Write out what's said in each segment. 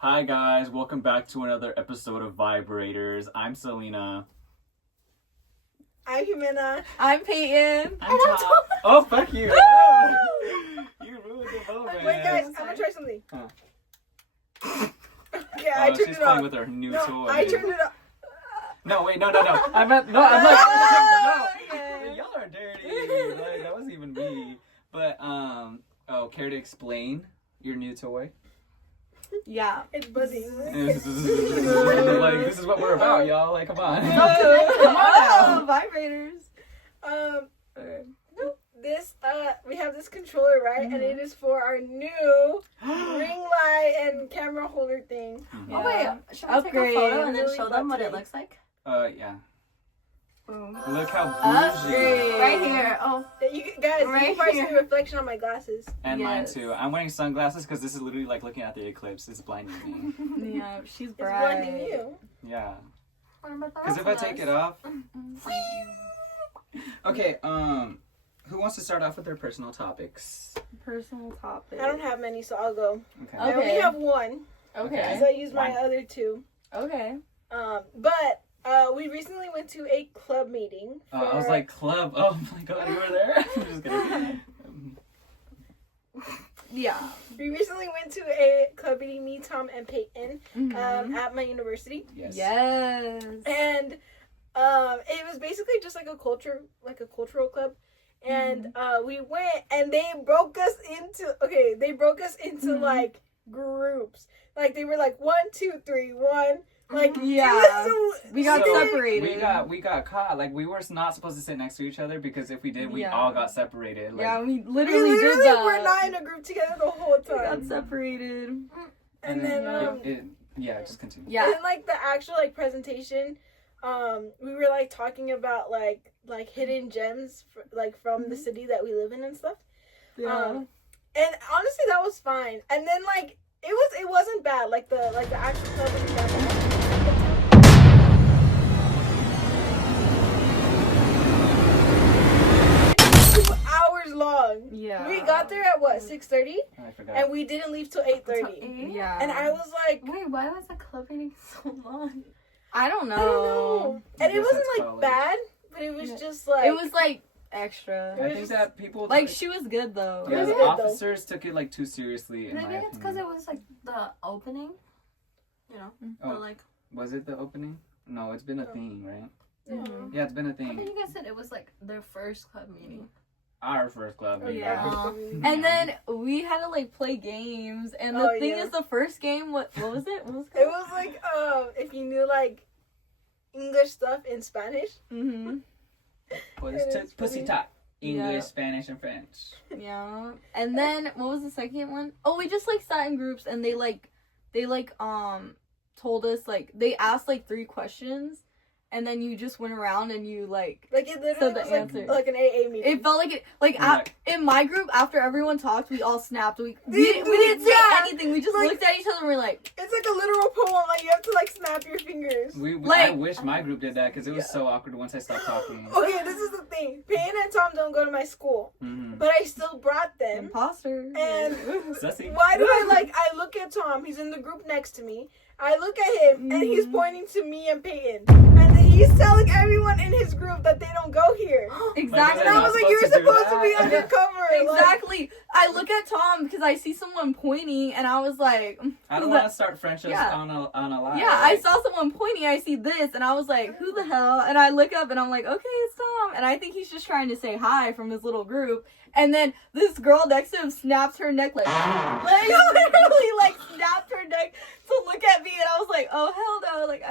Hi guys, welcome back to another episode of Vibrators. I'm Selena. I'm Jimena. I'm Peyton. I'm Tom. Oh, fuck you. Oh, you ruined the moment. Wait guys, I'm gonna try something. Huh. Okay, I turned she's it playing off. with her new No, toy. I turned it off. No, wait, no. I'm like, no. Okay. Y'all are dirty. Like, that wasn't even me. But, care to explain your new toy? Yeah. It's buzzing. Like, this is what we're about, y'all. Like, come on. Oh, vibrators. This we have this controller, right? And it is for our new ring light and camera holder thing. Oh wait, should I take a photo and then show them what it looks like? Yeah. Boom. Look how bougie. Upgrade. Right here. Oh, You guys, you Right can probably see here. the reflection on my glasses. And mine Yes. too. I'm wearing sunglasses because this is literally like looking at the eclipse. It's blinding me. Yeah, she's It's bright. blinding you. Yeah. what about the Because if I rest of take us? it off. Okay. Who wants to start off with their personal topics? Personal topic. I don't have many, so I'll go. Okay. I only have one, Okay. because I used my One. other two. Okay. But we recently went to a club meeting. I was like, club. Oh my god, you were there? I'm just kidding. Yeah. We recently went to a club meeting, me, Tom, and Peyton, Mhm. at my university. Yes. Yes. And it was basically just like a cultural club. And we went, and they broke us into like groups. Like they were like 1, 2, 3, 1. Like Yeah. so- We got So, separated. We got caught. Like we were not supposed to sit next to each other because if we did, we Yeah. all got separated. Like, Yeah, we we literally did literally that. were not in a group together the whole We got time. separated. And then just continue. and Yeah. then like the actual like presentation, we were like talking about like hidden gems from the city that we live in and stuff. Yeah. And honestly, that was fine. And then like it wasn't bad. Like the actual club was bad. 2 hours long. Yeah. We got there at what 6:30, I forgot. and we didn't leave till 8:30. Yeah. And I was like, Wait, why was the club meeting so long? I don't know. I don't know. And I it guess wasn't that's like college. bad, but it was Yeah. just like It was like extra. I think that people Like she was good though. yeah, It was the good, though. officers took it like too seriously. In Maybe my it's because opinion. it was like the opening. You know, Oh. or like. Was it the opening? No, it's been a No. thing, right? Mhm. Yeah, it's been a I thing. think you guys said it was like their first club meeting. Our first club. Oh, meeting. yeah. And then we had to like play games, and the Oh, thing yeah. is, the first game, what was it? What was It was like if you knew like English stuff in Spanish. Mm-hmm. Pussy top. English, Yeah. Spanish, and French. Yeah. And then what was the second one? Oh, we just like sat in groups, and they told us like they asked like 3 questions, and then you just went around and you like. Like it literally So the was answer. like an AA meeting. It felt like it, like Yeah. in my group after everyone talked, we all snapped. We Dude, didn't say yeah. anything. We just Like- looked at each other and we're like, It's like a literal poem. Like you have to like snap your fingers. I Like- wish my group did that because it was Yeah. so awkward once I stopped talking. Okay, this is the thing. Payne and Tom don't go to my school, Mm-hmm. but I still brought them. imposter. And Sussy. why do I look at Tom? He's in the group next to me. I look at him and he's pointing to me and Peyton, and then he's telling everyone in his group that they don't go here. Exactly. And I was like, "You're supposed to be that. undercover." Exactly. I look at Tom because I see someone pointing, and I was like, I don't who want the- to start friendships Yeah. on a lie. yeah, I saw someone pointing. I see this, and I was like, who the hell? And I look up, and I'm like, okay, it's Tom. And I think he's just trying to say hi from his little group. And then this girl next to him snaps her neck like literally like snapped her neck to look at me, and I was like, oh hell no! Like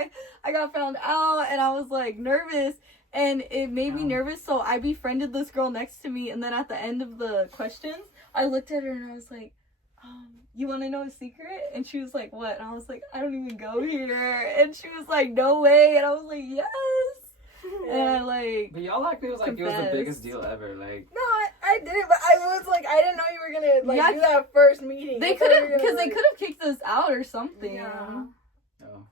I got found out, and I was like nervous, and it made me nervous. So I befriended this girl next to me, and then at the end of the questions, I looked at her and I was like, you want to know a secret? And she was like, what? And I was like, I don't even go here. And she was like, no way. And I was like, yes. And I like, But y'all like it was like it was the confessed. biggest deal ever. Like No, I didn't, but I was like, I didn't know you were gonna like Yeah. do that first meeting. they I thought could you have, were gonna, because they like- could have kicked us out or something. Yeah. oh.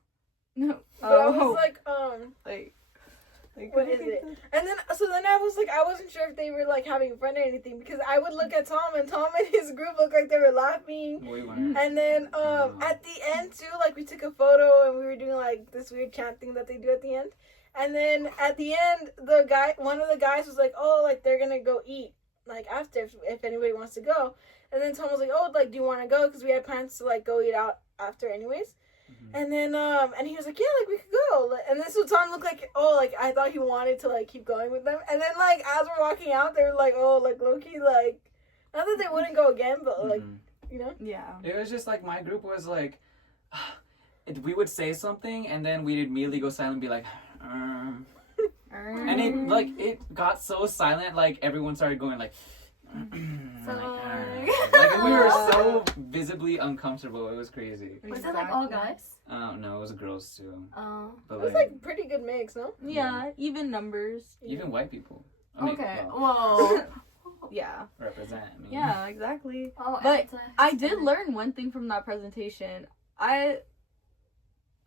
No. But I was Oh, like, like, Like, What is it? And then, so then I was like, I wasn't sure if they were like having fun or anything because I would look at Tom and his group looked like they were laughing. We weren't. And then at the end too, like we took a photo and we were doing like this weird chant thing that they do at the end. And then at the end, one of the guys was like, "Oh, like they're gonna go eat like after if anybody wants to go." And then Tom was like, "Oh, like do you want to go?" Because we had plans to like go eat out after anyways. And then, and he was like, "Yeah, like, we could go." And then, so Tom looked like, oh, like, I thought he wanted to, like, keep going with them. And then, like, as we're walking out, they were like, oh, like, low-key, like, not that they wouldn't go again, but, like, you know? Yeah. It was just, like, my group was, like, we would say something, and then we'd immediately go silent and be like, and it, like, it got so silent, like, everyone started going, like, like, we were so visibly uncomfortable. It was crazy. Was it like all guys? No, it was girls too. Oh. But It was, like, pretty good mix, no? Yeah, even numbers. even white people. I mean, Okay. well, Whoa. Yeah. represent. I mean. Yeah, exactly. Oh, But I did learn one thing from that presentation. I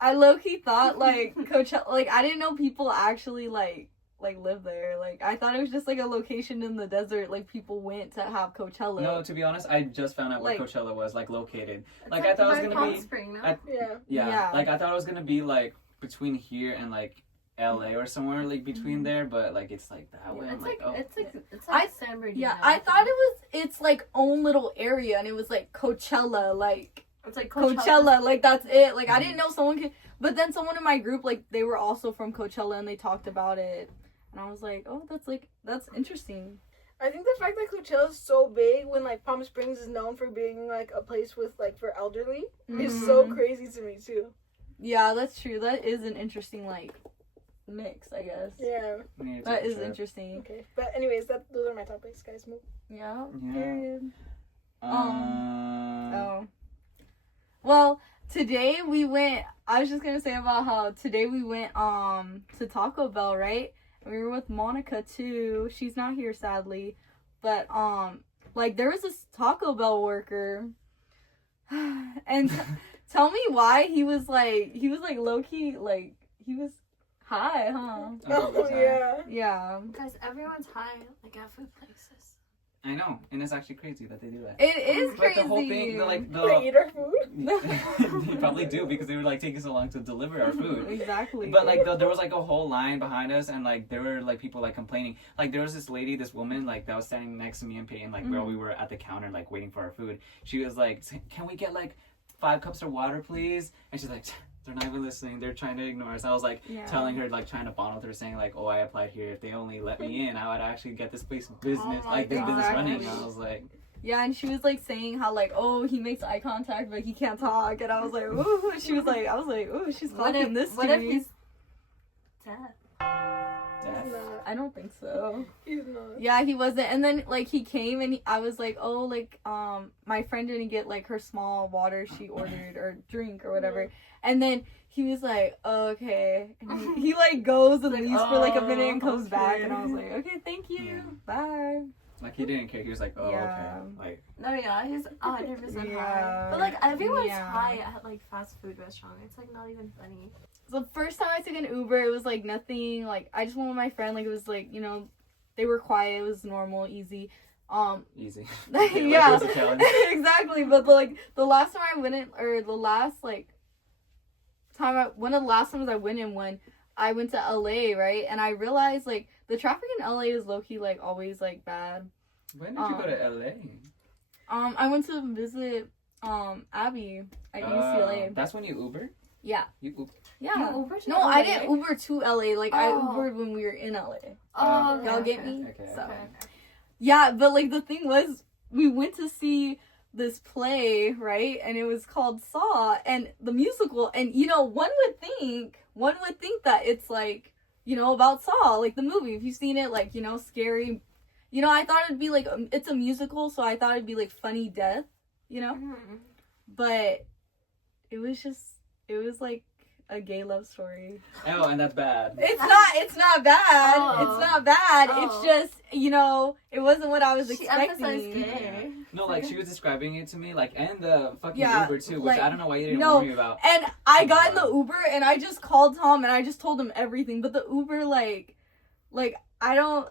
low-key thought, like, Coachella, like, I didn't know people actually, like live there. Like, I thought it was just, like, a location in the desert, like, people went to have Coachella. No, to be honest, I just found out where Like- Coachella was, like, located. It's Like, I thought it was by gonna Palm be... Spring, no? Yeah. Yeah, like, I thought it was gonna be, like, between here and, like, LA or somewhere, like, between there, but, like, it's, like, that way. I'm It's like, like, oh. it's like San Bernardino. Yeah, I thought it's, like, own little area, and it was, like, Coachella, like, It's like Coachella, like, that's it. Like, I didn't know someone could... But then someone in my group, like, they were also from Coachella, and they talked about it. And I was like, oh, that's interesting. I think the fact that Coachella is so big when, like, Palm Springs is known for being, like, a place with, like, for elderly is so crazy to me, too. Yeah, that's true. That is an interesting, like, mix, I guess. Yeah. We need to That take a is trip. interesting. Okay. But anyways, those are my topics, guys. Move. Yeah. Yeah. Period. Um, Oh. Well, today we went, I was just gonna say about how today we went to Taco Bell, right? And we were with Monica too. She's not here sadly. But like there was this Taco Bell worker and tell me why he was like low key, like he was high, huh? Oh, yeah. Yeah. Guys, everyone's high, like, at food places. I know, and it's actually crazy that they do that. It is But crazy. the whole thing, They eat our food? they probably do because they were like taking so long to deliver our food. Exactly. But like there was like a whole line behind us, and like there were like people like complaining. Like there was this woman like that was standing next to me and Peyton, like while we were at the counter like waiting for our food. She was like, "Can we get like 5 cups of water, please?" And she's like, "They're not even listening. They're trying to ignore us." I was like telling her, like trying to bond with her, saying like, "Oh, I applied here. If they only let me in, I would actually get this business business running." And I was like, yeah, and she was like saying how like, oh, he makes eye contact but he can't talk, and I was like, ooh. She was like, I was like, ooh, she's talking this to me. What if he's dead? He's not. I don't think so. He's not. Yeah, he wasn't. And then like he came and I was like, oh, like my friend didn't get like her small water she ordered or drink or whatever. And then he was like, oh, okay. And he like goes and leaves for like a minute and comes back, and I was like, okay, thank you, bye. like he didn't care. He was like, "Oh, Yeah. okay." Like No, yeah, he's 100% Yeah. high. But, like, everyone's Yeah. high at, like, fast food restaurant. It's, like, not even funny. So the first time I took an Uber, it was like nothing. Like I just went with my friend. Like it was like, you know, they were quiet. It was normal, easy. easy. Yeah, It was a challenge. exactly. But the last time I went in, or the last like time one of the last times I went in one, I went to LA, right? And I realized like the traffic in LA is low key like always like bad. When did you go to LA? I went to visit Abby at UCLA. That's when you Ubered? Yeah. You Ubered? Yeah. You Uber to No, LA? I didn't Uber to LA. Like I Oh. Ubered when we were in LA. Oh, okay, Y'all get okay. me? Okay. So. Okay. Yeah, but like the thing was, we went to see this play, right? And it was called Saw, and the musical. And you know, one would think that it's like, you know, about Saw, like the movie. If you've seen it, like, you know, scary. You know, I thought it'd be like it's a musical, so I thought it'd be like funny death, you know. Mhm. But it was like a gay love story. Oh, and that's bad. It's not bad. Oh. It's not bad. Oh. It's just, you know, it wasn't what I was She emphasized expecting. gay. No, like she was describing it to me, like, and the fucking Yeah, Uber too, which like, I don't know why you didn't no, warn me about. And I got in the Uber and I just called Tom and I just told him everything. But the Uber, like, like I don't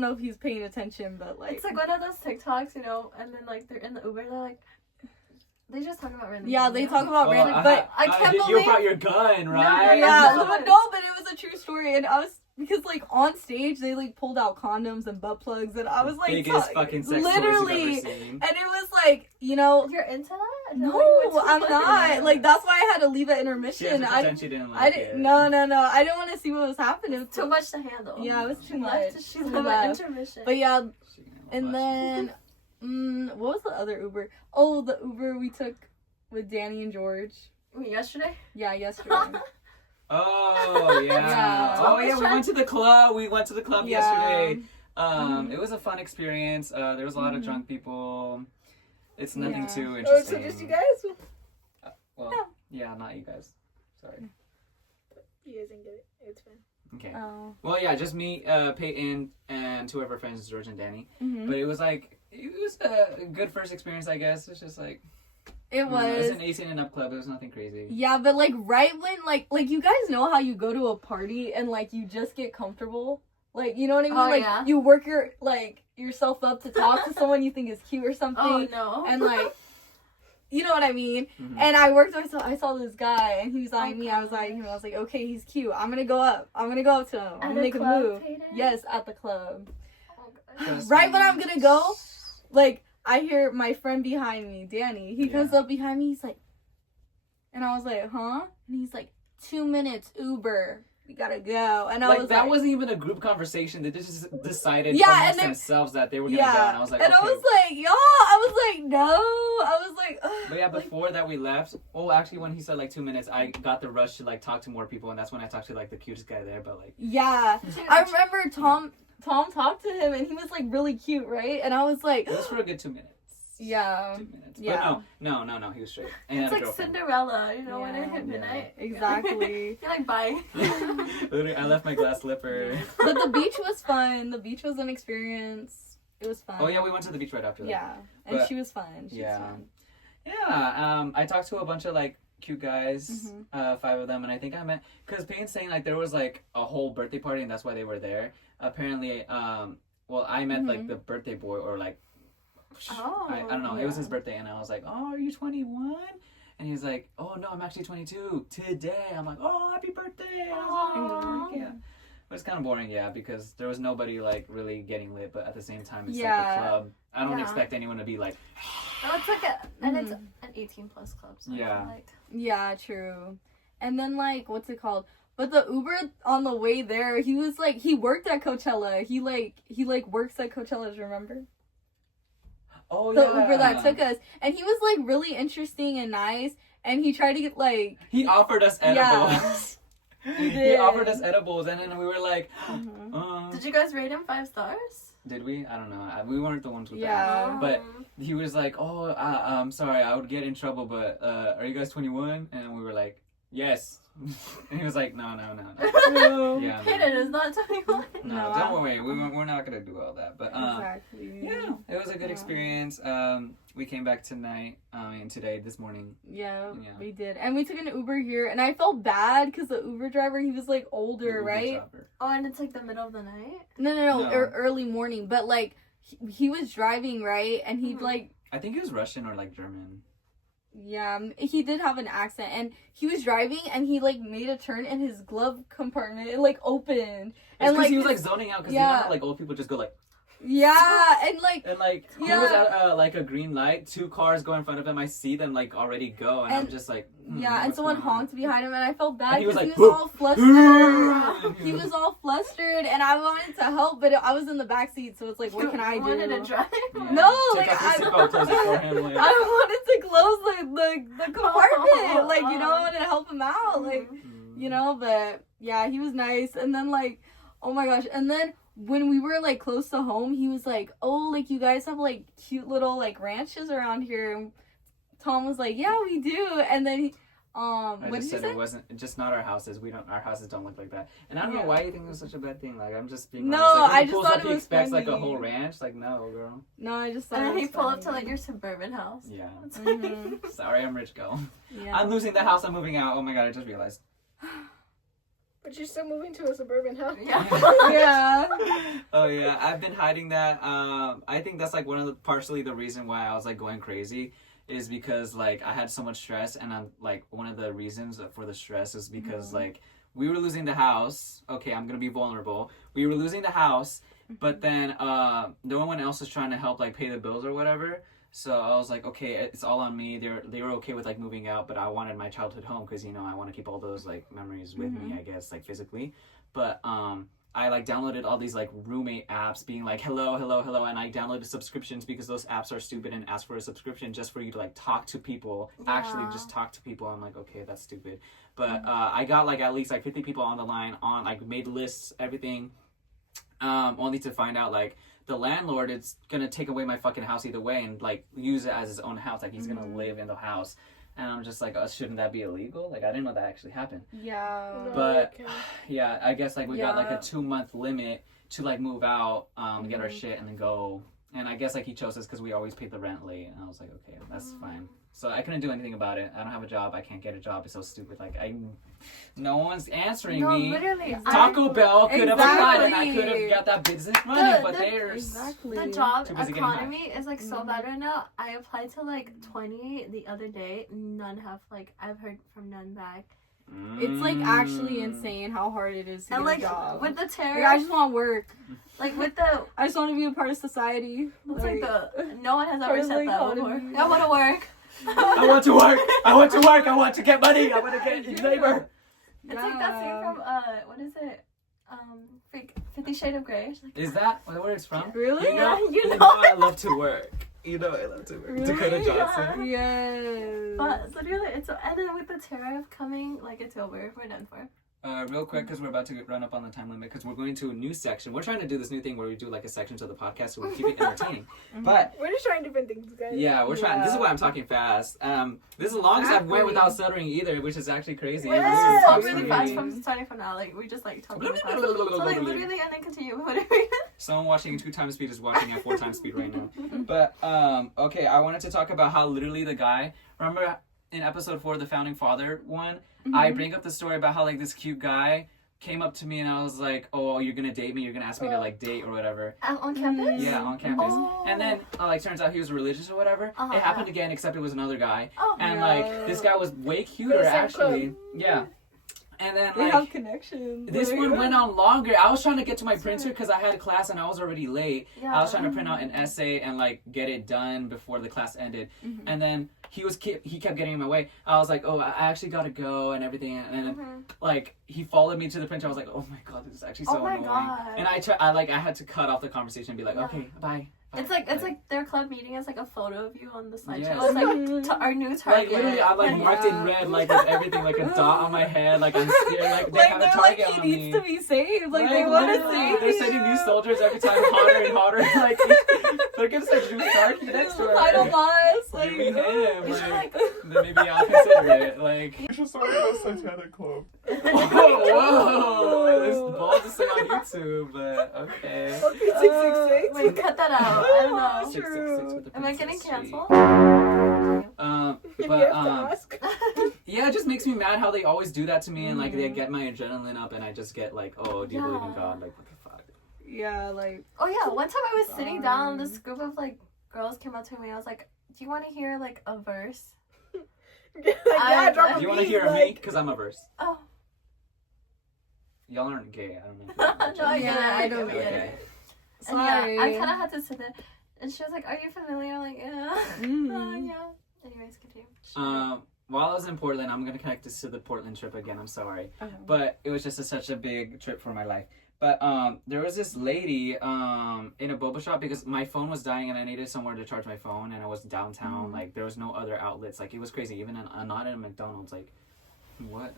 know if he's paying attention, but like It's like one of those TikToks, you know, and then like they're in the Uber, they're like, they just talk about random. yeah, things, they you know? talk about random, but I can't You believe- brought your gun, right? yeah, No. but no, but it was a true story, and I was because like on stage they like pulled out condoms and butt plugs, and I was like, biggest fucking sex literally, toys you've ever seen. and it was like, you know, You're into that? I no, feel like you were I'm too not. much. Like that's why I had to leave at She has intermission. to pretend she didn't like I it. didn't. No. I didn't want to see what was happening. Too much to handle. Yeah, it was too She much. left. She Too left much. at intermission. But yeah, She didn't and watch. then, what was the other Uber? Oh, the Uber we took with Danny and George. Wait, yesterday? Yeah, yesterday. Oh yeah. Yeah. Oh yeah. We went to the club. We went to the club Yeah. yesterday. Mhm. It was a fun experience. There was a lot of Mhm. drunk people. It's nothing Yeah. too Oh, interesting. so just you guys? Well, yeah, not you guys. Sorry. You guys didn't get it. It's fine. Okay. Oh. Well, yeah, just me, Peyton, and two of our friends, George and Danny. Mhm. But it was like it was a good first experience, I guess. It's just like It it was was. an 18 and up club. It was nothing crazy. Yeah, but like right when like you guys know how you go to a party and like you just get comfortable, like you know what I mean? Oh, like yeah. you work yourself up to talk to someone you think is cute or something, Oh, no. and like you know what I mean. Mhm. And I saw this guy and he was eyeing me. I was eyeing him. I was like, okay, he's cute. I'm gonna go up to him. I'm At gonna the make a club, move. Peyton? Yes, at the club. Oh, God. Trust Right me. when I'm gonna go, like I hear my friend behind me, Danny. He comes Yeah. up behind me. He's like, and I was like, huh? And he's like, 2 minutes Uber. We gotta go. And I Like was that like, wasn't even a group conversation. They just decided Yeah, amongst and they- themselves that they were gonna yeah. go. And I was like, and okay. I was like, y'all. I was like, no. I was like, ugh. But yeah, Like, before that we left. Oh, actually, when he said like 2 minutes, I got the rush to like talk to more people, and that's when I talked to like the cutest guy there. But like, yeah. I remember Tom talked to him and he was like really cute, right? And I was like, it was for a good 2 minutes. yeah. 2 minutes. Yeah. But no, he was straight. And he It's had a like girlfriend. Cinderella, you know, when Yeah. it hit midnight. Exactly. You're like, bye. Literally, I left my glass slipper. But the beach was fun. The beach was an experience. It was fun. Oh yeah, we went to the beach right after that. Yeah, and But- she was fun. She Yeah. was fun. Yeah, I talked to a bunch of like cute guys, Mhm. 5 of them, and I think I met because Payne's saying like there was like a whole birthday party and that's why they were there. Apparently, well, I met like Mhm. the birthday boy or like, Oh, I don't know. It was yeah. his birthday, and I was like, "Oh, are you 21?" And he's like, "Oh no, I'm actually 22 today." I'm like, "Oh, happy birthday!" I was Aw. like, yeah. It was kind of boring, yeah, because there was nobody like really getting lit, but at the same time, it's like Yeah. a club. I don't Yeah. expect anyone to be like, Oh, it's like and it's Mhm. an 18 plus club. So Yeah. I feel like Yeah, true. And then like, what's it called? But the Uber on the way there, he was like, he worked at Coachella. He works at Coachella. Remember? "Oh The yeah." Uber that took us, and he was like really interesting and nice. And he tried to get like, He offered us edibles. He He did. offered us edibles, and then we were like, Mhm. Did you guys rate him 5 stars? did we? I don't know. We weren't the ones with Yeah. But- Um, that. He was like, "Oh, I'm sorry, I would get in trouble, but are you guys 21?" And we were like, "Yes." And he was like, "No." Yeah. Peyton is not 21. No, No, don't worry. we're not gonna do all that. But Exactly. yeah, it was a good Yeah. experience. We came back tonight. Today, this morning. Yeah, Yeah. we did. And we took an Uber here, and I felt bad because the Uber driver, he was like The older, Uber right? driver. Oh, and it's like the middle of the night. No, No. early morning. But like, he was driving, right? And he Mhm. like, I think he was Russian or like German. yeah, he did have an accent, and he was driving, and he like made a turn, and his glove compartment it like opened, It's and because like he was like his- zoning out because yeah. you know how, like old people just go like. yeah, and like. And like he Yeah. was at like a green light, 2 cars go in front of him. I see them like already go, and I'm And- just like, Yeah, and what's someone going on? honked behind him, and I felt bad And he was because like, he was all flustered. He He was all flustered, and I wanted to help, but I was in the back seat, so it's like, what can I You wanted to do? drive? Yeah. No, Take like, off your seatbelt, close it for him. Like, I wanted to close the compartment, like, you know, I wanted to help him out, like, you know, but yeah, he was nice, and then like, oh my gosh, and then when we were like close to home, he was like, oh, like you guys have like cute little like ranches around here, and Tom was like, yeah, we do, and then he, I what did just you said say? it wasn't just not our houses. Our houses don't look like that. And I don't know Yeah. why you think it was such a bad thing. Like I'm just being No, honest. Like, when I he just pulls thought up, it he was expects like a funny. whole ranch. Like no, girl. No, I just thought And it then he was pulled up to funny. like your suburban house. Yeah. It's like- Mhm. Sorry, I'm rich, girl. Yeah. I'm losing the house. I'm moving out. Oh my god, I just realized. But you're still moving to a suburban house. Yeah. Yeah. Oh yeah, I've been hiding that. I think that's like partially the reason why I was like going crazy, is because like I had so much stress, and I'm like one of the reasons for the stress is because like we were losing the house. Okay, I'm gonna be vulnerable. We were losing the house, but then no one else was trying to help like pay the bills or whatever. So I was like, okay, it's all on me. They were okay with like moving out, but I wanted my childhood home because you know I want to keep all those like memories with me, I guess, like physically. But I like downloaded all these like roommate apps, being like hello, and I downloaded subscriptions because those apps are stupid and ask for a subscription just for you to like talk to people. Actually, just talk to people. I'm like, okay, that's stupid. But I got like at least like 50 people on the line, on like made lists, everything. Only to find out like the landlord is gonna take away my fucking house either way and like use it as his own house. Like he's gonna live in the house. And I'm just like, oh, shouldn't that be illegal? Like, I didn't know that actually happened. Yeah. But, yeah, I guess, like, we got, like, a 2-month limit to, like, move out, get our shit, and then go. And I guess, like, he chose us because we always paid the rent late. And I was like, okay, that's fine. So I couldn't do anything about it. I don't have a job. I can't get a job. It's so stupid. Like, no one's answering me. Literally. Taco Bell could have applied, and I could have got that business running, but The job too busy getting economy is, like, so bad right now. I applied to, like, 20 the other day. None have, like, I've heard from none back. It's like actually insane how hard it is to And get like a job. with the tariff, Like, I just want work. like with the, I just want to be a part of society. it's like the, no one has part ever of said the that before. economy. I want to work. I want to work. I want to work. I want to get money. I want to get labor. It's like that scene from what is it? 50 Shades of Grey. Like, Is that where it's from? Really? you know. I love to work. You know I love to work. Really? Dakota Johnson. Yes. But literally, it's and then with the tariff coming, like it's over. We're done for. Real quick, because we're about to run up on the time limit, because we're going to a new section. We're trying to do this new thing where we do like a section to the podcast, so we keep it entertaining. But we're just trying different things, guys. yeah, we're trying. This is why I'm talking fast. This is the longest I've went without stuttering either, which is actually crazy. We This just is talk super really fast easy. from starting from now. Like we just like talk really fast. So like literally, and then continue. Whatever. Someone watching 2 times speed is watching at 4 times speed right now. But okay, I wanted to talk about how literally the guy. Remember in episode 4, the founding father one, I bring up the story about how like this cute guy came up to me and I was like, oh, you're gonna date me, you're gonna ask me to like date or whatever. On campus? Yeah, on campus. Oh. And then like turns out he was religious or whatever. It happened again, except it was another guy. Oh. And like this guy was way cuter actually. Yeah. And then We like have connections. this one went on longer. I was trying to get to my printer because I had a class and I was already late. Yeah. I was trying to print out an essay and like get it done before the class ended. And then he kept getting in my way. I was like, oh, I actually gotta go and everything. And then like he followed me to the printer. I was like, oh my god, this is actually so annoying. God. And I had to cut off the conversation and be like, okay, bye. It's like their club meeting has like a photo of you on the slideshow. Yes. It's like our new Like target. literally, I'm like marked in red, like with everything, like a dot on my head, like I'm scared, like they Like have a they're like target he on needs me. to be saved. Like they want to literally, save they're him. sending new soldiers every time, hotter and hotter. Like they're gonna send Drew Starkey next to her. Final boss. Like, Maybe him. Like, then maybe I'll consider it. Like, We should start a satanic club. whoa, this ball to say on YouTube, but okay. Okay, 666. Wait, cut that out. I don't know. 666 with the Am I getting Princess canceled? You But have to ask. yeah, it just makes me mad how they always do that to me and like they get my adrenaline up and I just get like, oh, do you believe in God? Like, what the fuck? Yeah, like Oh yeah, one time I was sitting down, this group of like girls came up to me. I was like, "Do you want to hear like a verse?" Yeah, drop a Do you want to beat, hear like- me? Because I'm a verse. Oh Y'all aren't gay. I don't know. no, I get it. Yeah, I I get don't it. get Okay. And yeah, sorry. I kind of had to sit there, and she was like, "Are you familiar?" Like, yeah, yeah. Anyways, continue. While I was in Portland, I'm gonna connect this to the Portland trip again. I'm sorry, Okay. but it was just such a big trip for my life. But there was this lady in a boba shop because my phone was dying and I needed somewhere to charge my phone, and I was downtown. Like there was no other outlets. Like it was crazy. Even not in a McDonald's. Like what?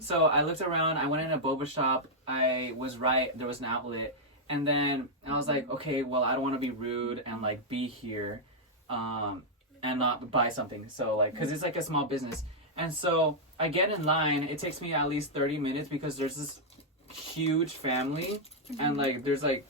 So I looked around. I went in a boba shop. I was right. There was an outlet, and then I was like, okay, well, I don't want to be rude and like be here, and not buy something. So like, cause it's like a small business, and so I get in line. It takes me at least 30 minutes because there's this huge family, and like there's like,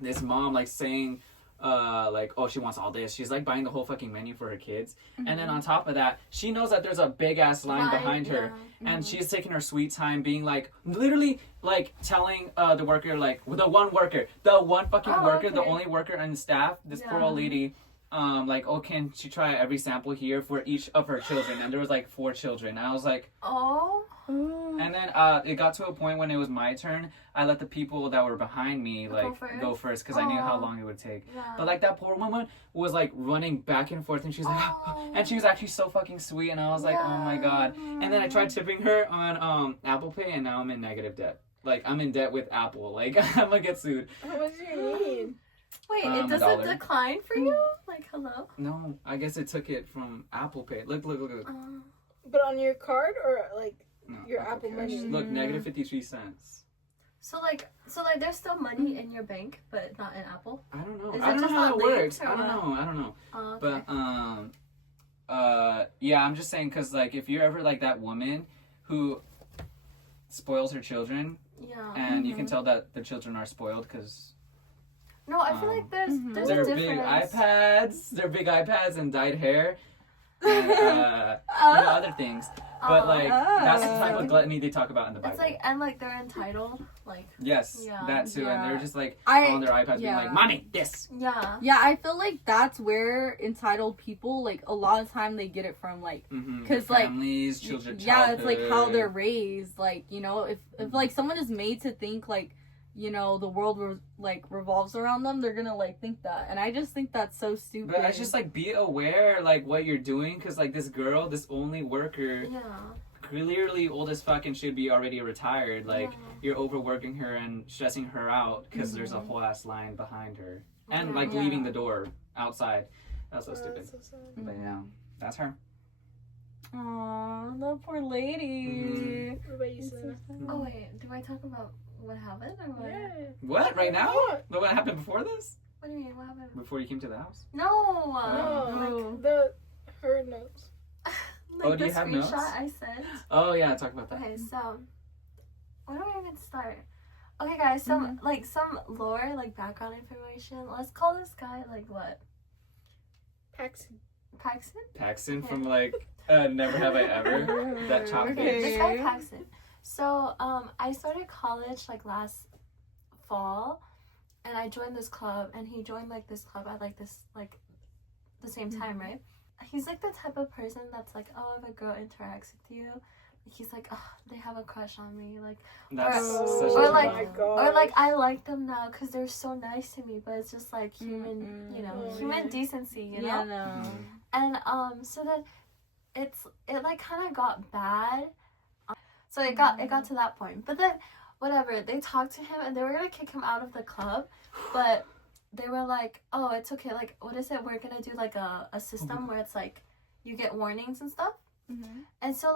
this mom like saying, like, oh, she wants all this. She's like buying the whole fucking menu for her kids. And then on top of that, she knows that there's a big ass line behind her. And she's taking her sweet time being like, literally, like, telling the worker, like, the one fucking worker, the only worker on staff, this poor old lady, like, oh, can she try every sample here for each of her children? And there was like 4 children. And I was like, oh. And then it got to a point when it was my turn. I let the people that were behind me like go first because I knew how long it would take. Yeah. But like that poor woman was like running back and forth, and she's like, and she was actually so fucking sweet, and I was like, oh my god. And then I tried tipping her on Apple Pay, and now I'm in negative debt. Like I'm in debt with Apple. Like I'm gonna get sued. How much do you need? Wait, it doesn't decline for you? Like, hello? No, I guess it took it from Apple Pay. Look. But on your card or like No, your Apple Cash. Money? Look, negative 53 cents. So like there's still money in your bank, but not in Apple? I don't know. Is I it don't know just how not it works. linked, or I don't know. Oh, okay. But yeah, I'm just saying because like if you're ever like that woman who spoils her children, Yeah. and you can tell that the children are spoiled because No, I feel like there's they're a big difference. big iPads and dyed hair, and you know, other things. But like that's the type of gluttony they talk about in the Bible. It's like, and like they're entitled, like. Yes, Yeah. that too, and they're just like I- on their iPads being like, "Mommy, this." Yeah. Yeah, I feel like that's where entitled people, like, a lot of time they get it from, like, Because like, families, children, yeah, it's like how they're childhood. raised, like, you know, if like someone is made to think like, you know, the world revolves around them, they're gonna like think that, and I just think that's so stupid. But it's just like be aware like what you're doing, because like this girl, this only worker, Yeah. clearly old as fuck and should be already retired. Like you're overworking her and stressing her out because there's a whole ass line behind her and like Yeah. leaving the door outside. That's so stupid. That's so sad. But yeah, that's her. Aw, that poor lady. What about you, Selena? Oh wait, do I talk about what happened or what? Yeah. What right now? What? But what happened before this? What do you mean? What happened? Before you came to the house? No. Oh, like her notes. Like Oh, do the you have screenshot notes? I sent. Oh yeah, talk about that. Okay, so where do I even start? Okay, guys, some lore, like background information. Let's call this guy like what? Paxton. Paxton? Paxton from like Never Have I Ever. That chop Okay. face. This guy Paxton. So I started college like last fall, and I joined this club, and he joined like this club at like this like the same time, right? He's like the type of person that's like, oh, if a girl interacts with you, he's like, oh, they have a crush on me, like, That's Oh, such or a like- my turn-on. God. or like I like them now because they're so nice to me, but it's just like human, you know, Oh, human yeah. decency, you know. Yeah, no. And so then it like kind of got bad. So it got to that point. But then whatever, they talked to him and they were gonna kick him out of the club, but they were like, oh, it's okay, like what is it, we're gonna do like a system where it's like you get warnings and stuff. And so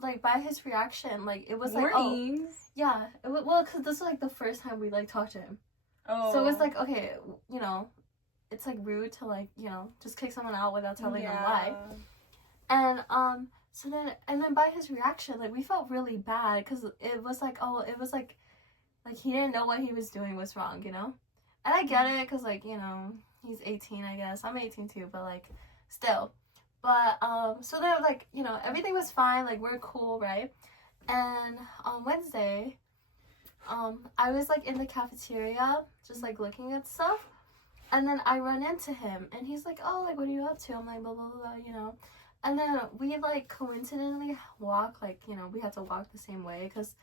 like by his reaction, like it was like, oh Warnings. yeah, well, because this was like the first time we like talked to him. Oh. So it was like, okay, you know, it's like rude to like, you know, just kick someone out without telling them why. And so then by his reaction, like we felt really bad because it was like, oh, it was like he didn't know what he was doing was wrong, you know. And I get it because like, you know, he's 18, I guess. I'm 18 too, but like still. But so then like, you know, everything was fine, like we're cool, right? And on Wednesday, I was like in the cafeteria just like looking at stuff, and then I run into him and he's like, oh, like what are you up to? I'm like, blah blah blah, you know. And then we like coincidentally walk, like, you know, we had to walk the same way because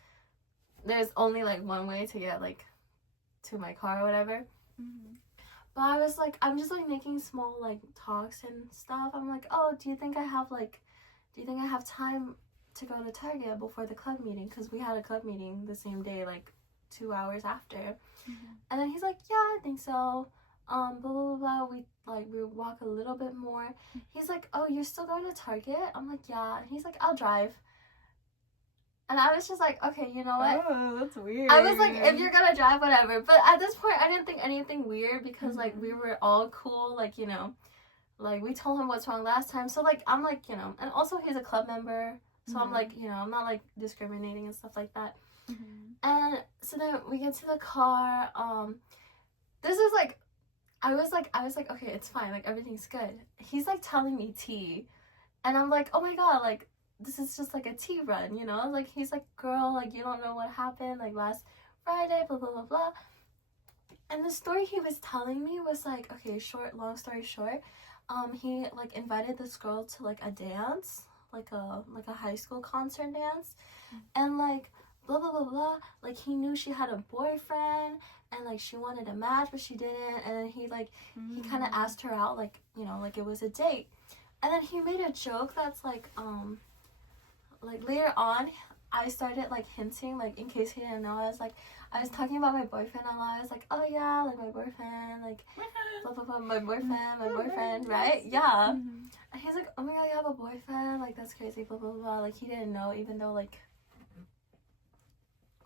there's only like one way to get like to my car or whatever. But I was like, I'm just like making small like talks and stuff. I'm like, oh, do you think I have time to go to Target before the club meeting? Because we had a club meeting the same day, like 2 hours after. And then he's like, yeah, I think so. Blah blah blah blah. We walk a little bit more. He's like, oh, you're still going to Target? I'm like, yeah. And he's like, I'll drive. And I was just like, okay, you know what? Oh, that's weird. I was like, if you're gonna drive, whatever. But at this point, I didn't think anything weird because, like, we were all cool. Like, you know, like, we told him what's wrong last time. So, like, I'm like, you know, and also he's a club member. So I'm like, you know, I'm not, like, discriminating and stuff like that. And so then we get to the car. This is, like, I was like, okay, it's fine, like everything's good. He's like telling me tea, and I'm like, oh my god, like this is just like a tea run, you know? Like he's like, girl, like you don't know what happened like last Friday, blah blah blah blah. And the story he was telling me was like, okay, long story short, he like invited this girl to like a dance, like a high school concert dance, and like blah blah blah blah. Like he knew she had a boyfriend, and like she wanted a match, but she didn't. And then he kind of asked her out, like, you know, like it was a date. And then he made a joke that's like later on, I started like hinting, like in case he didn't know, I was talking about my boyfriend a lot. I was like, oh yeah, like my boyfriend, like blah blah blah, my boyfriend, right? Yeah. And he's like, oh my god, you have a boyfriend? Like that's crazy, blah blah blah. Like he didn't know, even though like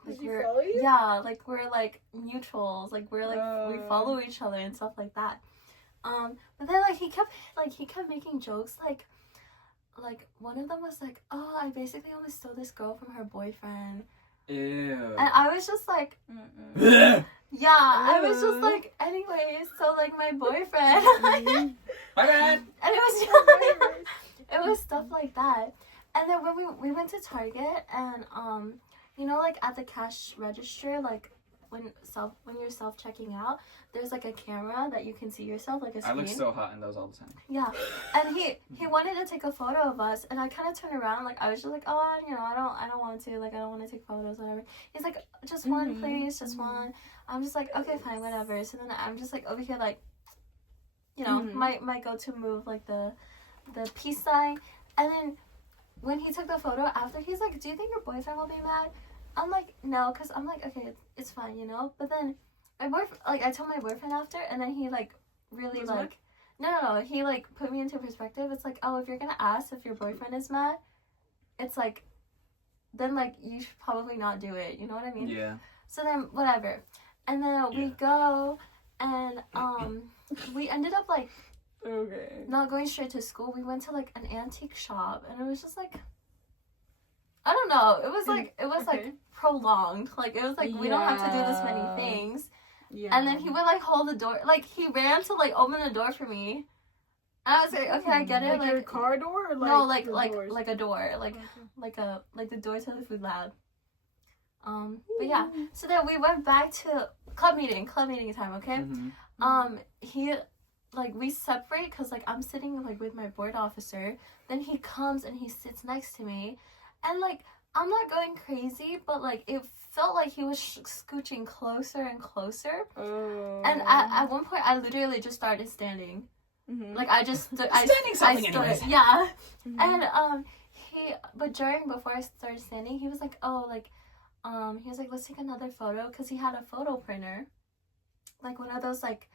Did he follow you? yeah, like we're like mutuals, like we're like we follow each other and stuff like that. But then like he kept making jokes, like one of them was like, oh, I basically almost stole this girl from her boyfriend. Ew. And I was just like, yeah, I was just like, anyways, so like my boyfriend, My bad. and it was stuff like that. And then when we went to Target, and you know, like at the cash register, like when you're self-checking out, there's like a camera that you can see yourself, like a screen. I look so hot in those all the time. Yeah. And he wanted to take a photo of us, and I kind of turned around, like I was just like, oh, you know, I don't want to, like I don't want to take photos, whatever. He's like, just one, please, just one. I'm just like, okay, fine, whatever. So then I'm just like over here, like, you know, my go-to move, like the peace sign. And then when he took the photo after, he's like, do you think your boyfriend will be mad? I'm like, no, because I'm like, okay, it's fine, you know? But then my boyfriend, like, I told my boyfriend after, and then he, like, really, Was like, no, he, like, put me into perspective. It's like, oh, if you're gonna ask if your boyfriend is mad, it's like, then, like, you should probably not do it, you know what I mean? Yeah. So then, whatever. And then we go, and, we ended up, like, not going straight to school. We went to, like, an antique shop, and it was just, like, I don't know. It was like prolonged. Like it was like we don't have to do this many things. Yeah. And then he would like hold the door. Like he ran to like open the door for me. And I was like, okay, I get it. Like your car door, or like no, like doors? like a door, like the door to the food lab. But yeah. So then we went back to club meeting time. Okay. He. Like, we separate because, like, I'm sitting, like, with my board officer. Then he comes and he sits next to me. And, like, I'm not going crazy, but, like, it felt like he was scooching closer and closer. Oh. And at one point, I literally just started standing. Like, I just stood. Anyways. Yeah. And, before I started standing, he was like, oh, like, he was like, let's take another photo. Because he had a photo printer. Like, one of those, like,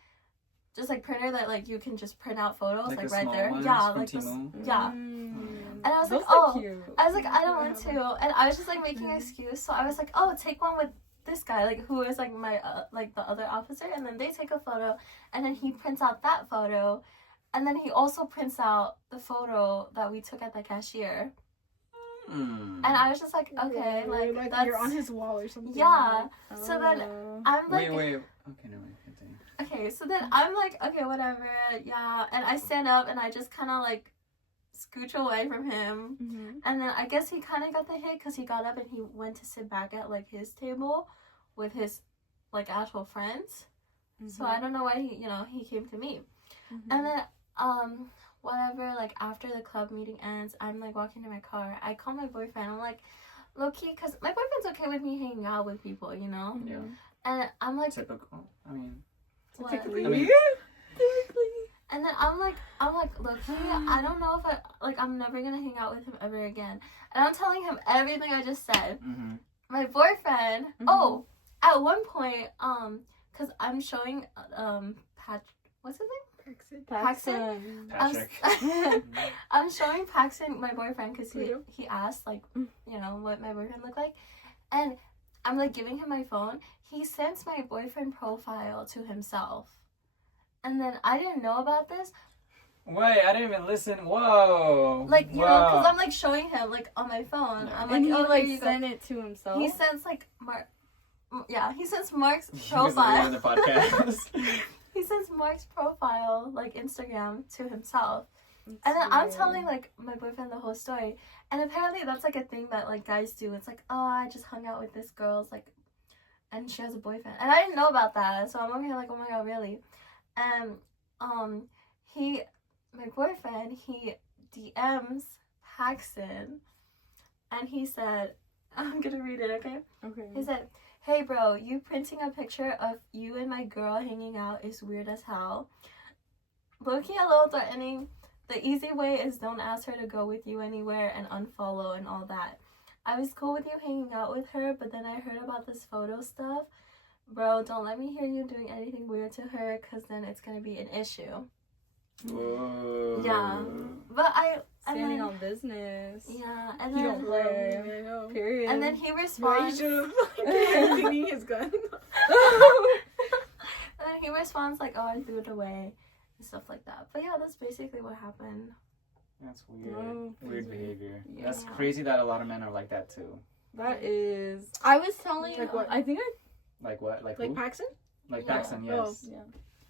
just like printer that like you can just print out photos like right there. Ones, yeah, like this, yeah. And I was like, oh, I was like, I don't want to. And I was just like making an excuse. So I was like, oh, take one with this guy, like who is like my like the other officer. And then they take a photo, and then he prints out that photo, and then he also prints out the photo that we took at the cashier. And I was just like, okay, like that's... you're on his wall or something. Yeah. Like, so then I'm like, wait. Okay, no, wait. Continue. Okay, so then I'm like, okay, whatever, yeah. And I stand up and I just kind of like scooch away from him. And then I guess he kind of got the hit because he got up and he went to sit back at like his table with his like actual friends. So I don't know why he came to me. And then whatever, like after the club meeting ends, I'm like walking to my car. I call my boyfriend. I'm like, low key, because my boyfriend's okay with me hanging out with people, you know? Yeah. And I'm like, typical. I mean, typically. And then I'm like, look, I don't know if I'm never gonna hang out with him ever again. And I'm telling him everything I just said. My boyfriend. Oh, at one point, because I'm showing what's his name? Paxton. Patrick. I'm showing Paxton my boyfriend because he asked like, what my boyfriend looked like, and I'm like giving him my phone. He sends my boyfriend profile to himself. And then I didn't know about this. Wait, I didn't even listen. Whoa. Like, you know, because I'm like showing him like on my phone. No. I'm like, he like sent it to himself. He sends like he sends Mark's profile. On the podcast. he sends Mark's profile, like Instagram, to himself. And then I'm telling like my boyfriend the whole story. And apparently that's like a thing that like guys do. It's like, oh, I just hung out with this girl, it's like, and she has a boyfriend. And I didn't know about that. So I'm over here like, oh my god, really? And my boyfriend, he DMs Paxton, and he said, I'm gonna read it, okay? Okay. He said, hey bro, you printing a picture of you and my girl hanging out is weird as hell. Low-key a little threatening. The easy way is don't ask her to go with you anywhere and unfollow and all that. I was cool with you hanging out with her, but then I heard about this photo stuff. Bro, don't let me hear you doing anything weird to her, because then it's gonna be an issue. Whoa. Yeah. But Standing on business. Yeah, and You then don't play. I know. Period. and then he Why you responds. should have cleaning his gun. And then he responds like, oh, I threw it away and stuff like that. But yeah, that's basically what happened. That's weird. Oh, Weird crazy. behavior. Yeah. That's crazy that a lot of men are like that too. That is. I was telling. Like what? I think I. Like what? Like Like who? Paxton? Like Yeah. Paxton, Oh. yes. Yeah.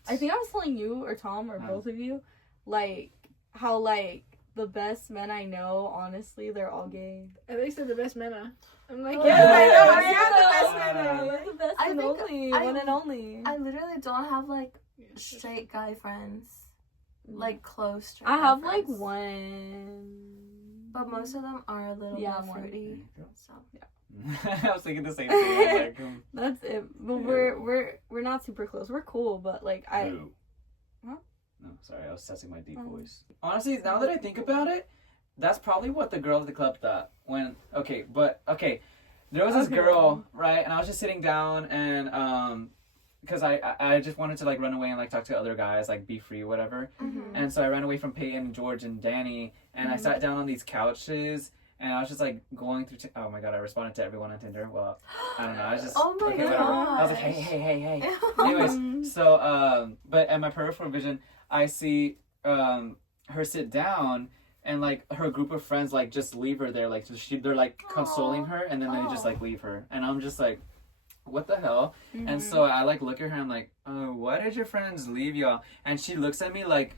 I think I was telling you or Tom or Oh. both of you, like how like the best men I know, honestly, they're all gay. I think said the best mena. I'm like, Oh, yes, I know. yeah. I am the best Yeah. mena. You're the best I and think only, I- one and only. I literally don't have like Yeah. straight guy friends, like close straight I guy have like friends. one. But most of them are a little Yeah, more one. fruity. So I was thinking the same thing. Like, That's it. But Yeah. we're not super close. We're cool, but like no. Huh? No, sorry, I was testing my deep Oh. voice. Honestly, now that I think about it, that's probably what the girl at the club thought. There was this Okay. girl, right, and I was just sitting down and because I just wanted to like run away and like talk to other guys, like be free, whatever. Mhm. And so I ran away from Peyton and George and Danny, and I sat down on these couches. And I was just like going through. Oh my god! I responded to everyone on Tinder. Well, I don't know. I was just. Oh my okay, whatever. I was like, gosh. hey. Anyways, so but at my peripheral vision, I see her sit down, and like her group of friends like just leave her there, like they're like consoling her, and then they just like leave her, and I'm just like, what the hell? And so I like look at her, and I'm like, oh, why did your friends leave y'all? And she looks at me like.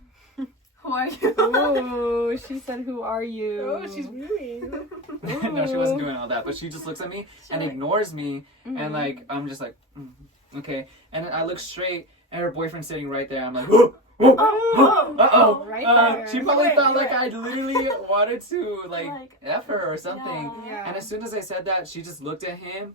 Who are you? Oh, she said, "Who are you?" Oh, she's mean. No, she wasn't doing all that, but she just looks at me and ignores me, and like I'm just like, okay. And then I look straight, and her boyfriend's sitting right there. I'm like, uh-oh. Right there. She probably Wait, thought like yeah. I literally wanted to like Like, F her or something. Yeah. And as soon as I said that, she just looked at him.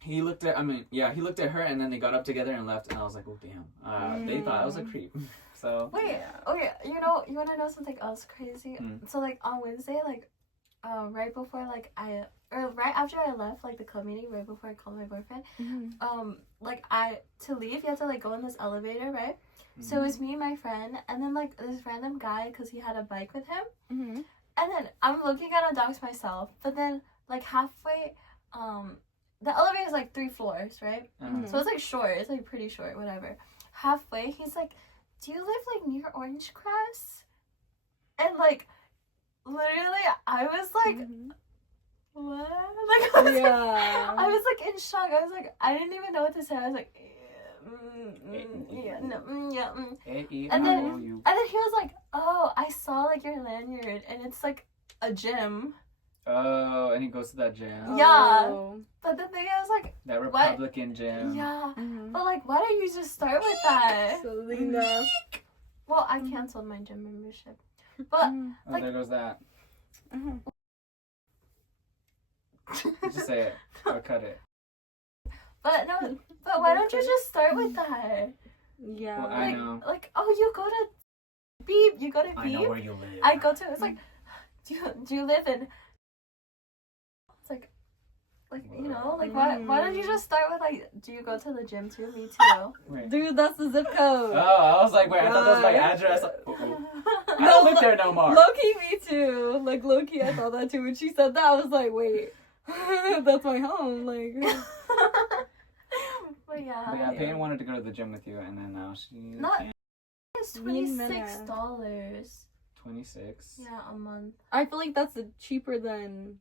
He looked at her, and then they got up together and left. And I was like, oh damn. They thought I was a creep. So. Wait, okay, you want to know something else crazy? So, like, on Wednesday, like, right before, like, right after I left, like, the club meeting, right before I called my boyfriend, like, to leave, you have to, like, go in this elevator, right? So, it was me and my friend, and then, like, this random guy, because he had a bike with him, and then I'm looking at a dogs myself, but then, like, halfway, the elevator is, like, 3 floors, right? So, it's, like, short, it's, like, pretty short, whatever. Halfway, he's like, do you live like near Orange Crest? And like literally I was like what? Like I was like in shock. I was like I didn't even know what to say. I was like And then he was like, oh, I saw like your lanyard and it's like a gym. Oh, and he goes to that gym. Yeah. But the thing is like That Republican gym. yeah. But like why don't you just start with that? So Linda. Well, I canceled my gym membership. But Oh, like there goes that. Just say it or cut it. But why don't you just start with that? Yeah. Well, I know. Like, oh, you go to Beep. You go to Beep. I know where you live. I go to. It's like, do you live in? It's like you know, like why don't you just start with like, do you go to the gym too? Me too. Wait. Dude, that's the zip code. Oh, I was like, wait, I thought that was my address. I don't live there no more. Low-key, me too. Like, low-key, I thought that too. When she said that, I was like, wait, that's my home. Like, But yeah. But yeah, Peyton wanted to go to the gym with you, and then now she Not- can't. It's Me and $26. 26. Yeah, a month. I feel like that's cheaper than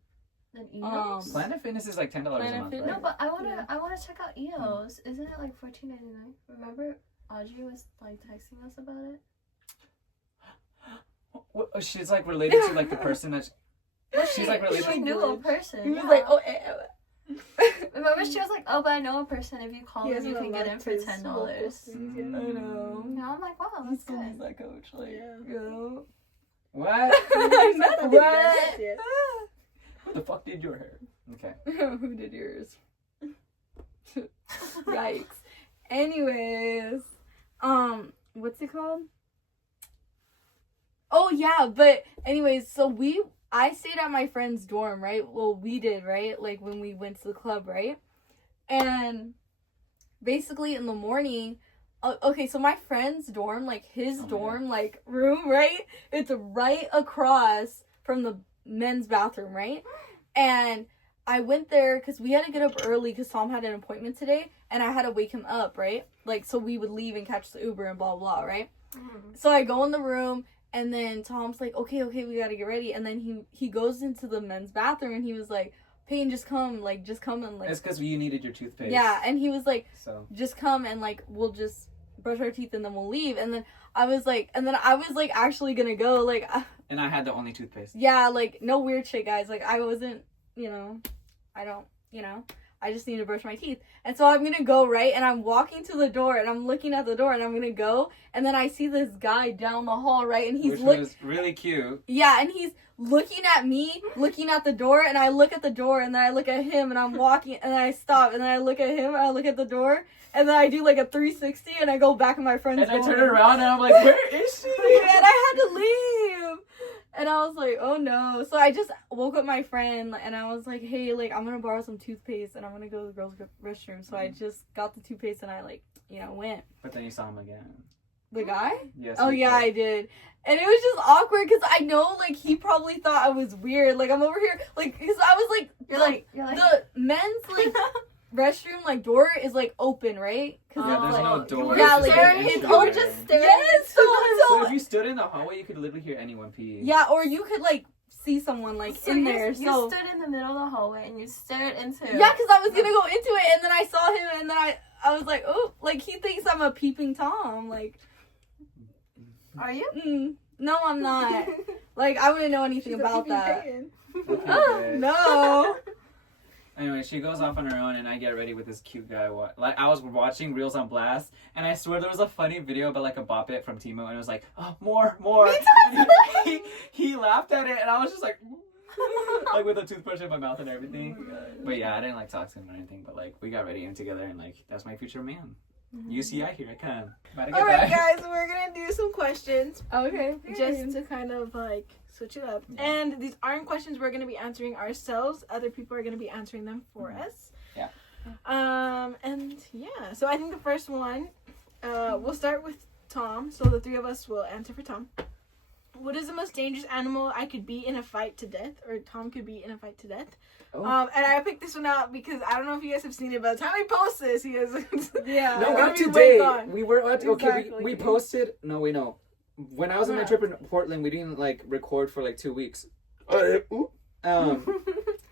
Then EOS. Planet Fitness is like $10 a Planet month, Fitness- right? No, but I wanna check out EOS. Isn't it like $14.99? Remember? Audrey was like texting us about it. She's like related to like the person that. She's like She related. knew a person. He was yeah. like, oh, Remember, she was like, "Oh, but I know a person. If you call He him, has you can get in left for his $10." local things, yeah. I know. And I'm like, "Wow, He that's still good." needs that coach. Like, Yeah. you know. What? What? Yeah. Who the fuck did your hair? Okay. Who did yours? Yikes. Anyways, what's it called? Oh yeah, but anyways, so I stayed at my friend's dorm, right? Well, we did, right? Like when we went to the club, right? And basically in the morning, okay, so my friend's dorm, like his dorm, like room, right? It's right across from the men's bathroom, right? And I went there because we had to get up early because Tom had an appointment today, and I had to wake him up, right? Like, so we would leave and catch the Uber and blah, blah, right? Mm-hmm. So I go in the room, and then Tom's like, okay, we gotta get ready. And then he goes into the men's bathroom, and he was like, Peyton, just come and, like... It's because you needed your toothpaste. Yeah, and he was like, so just come, and, like, we'll just brush our teeth, and then we'll leave. And then I was like, actually gonna go, like... and I had the only toothpaste. Yeah, like, no weird shit, guys. Like, I wasn't, I just need to brush my teeth. And so I'm gonna go, right? And I'm walking to the door, and I'm looking at the door, and I'm gonna go. And then I see this guy down the hall, right? And he's Which was really cute. Yeah, and he's looking at me, looking at the door, and I look at the door, and then I look at him, and I'm walking, and then I stop, and then I look at him, and I look at the door, and then I do like a 360, and I go back in my friend's And I dorm. turned around, and I'm like, where is she? And I had to leave. And I was like, oh no. So I just woke up my friend, and I was like, hey, like, I'm gonna borrow some toothpaste, and I'm gonna go to the girls' restroom. So I just got the toothpaste, and I, like, went. But then you saw him again. The guy? Yes. Oh, yeah, I did. And it was just awkward, because I know, like, he probably thought I was weird. Like, I'm over here, like, because I was, like, You're like the men's, like, restroom, like, door is, like, open, right? Cause Yeah, it's, there's like, no door. Yeah, It's like, just an it's entry or way. just staring. Yes, So if you stood in the hallway, you could literally hear anyone pee. yeah, or you could, like, see someone, like, in there. You So stood in the middle of the hallway and you stared into. yeah, because I was gonna go into it, and then I saw him, and then I was like, oh, like, he thinks I'm a peeping Tom. Like, Are you? no, I'm not. Like, I wouldn't know anything She's a about peeping that. Peyton. Okay, Oh, good. no. Anyway, she goes off on her own, and I get ready with this cute guy. Like, I was watching Reels on Blast, and I swear there was a funny video about, like, a bop it from Timo, and it was like, oh, more. And he laughed at it, and I was just like, like, with a toothbrush in my mouth and everything. But yeah, I didn't, like, talk to him or anything, but, like, we got ready and together, and, like, that's my future man. UCI, here I come. About to get Alright, that. guys, we're gonna do some questions Okay. just to kind of like switch it up. And these aren't questions we're gonna be answering ourselves. Other people are gonna be answering them for us. Yeah. And yeah, so I think the first one, we'll start with Tom. So the three of us will answer for Tom. What is the most dangerous animal I could be in a fight to death, or Tom could be in a fight to death? Oh. And I picked this one out because I don't know if you guys have seen it. By the time we post this, he is. Yeah. No, It's not gonna be today. way gone. We were okay. Exactly. We posted. No, wait, no. When I was on my Yeah. trip in Portland, we didn't like record for like 2 weeks.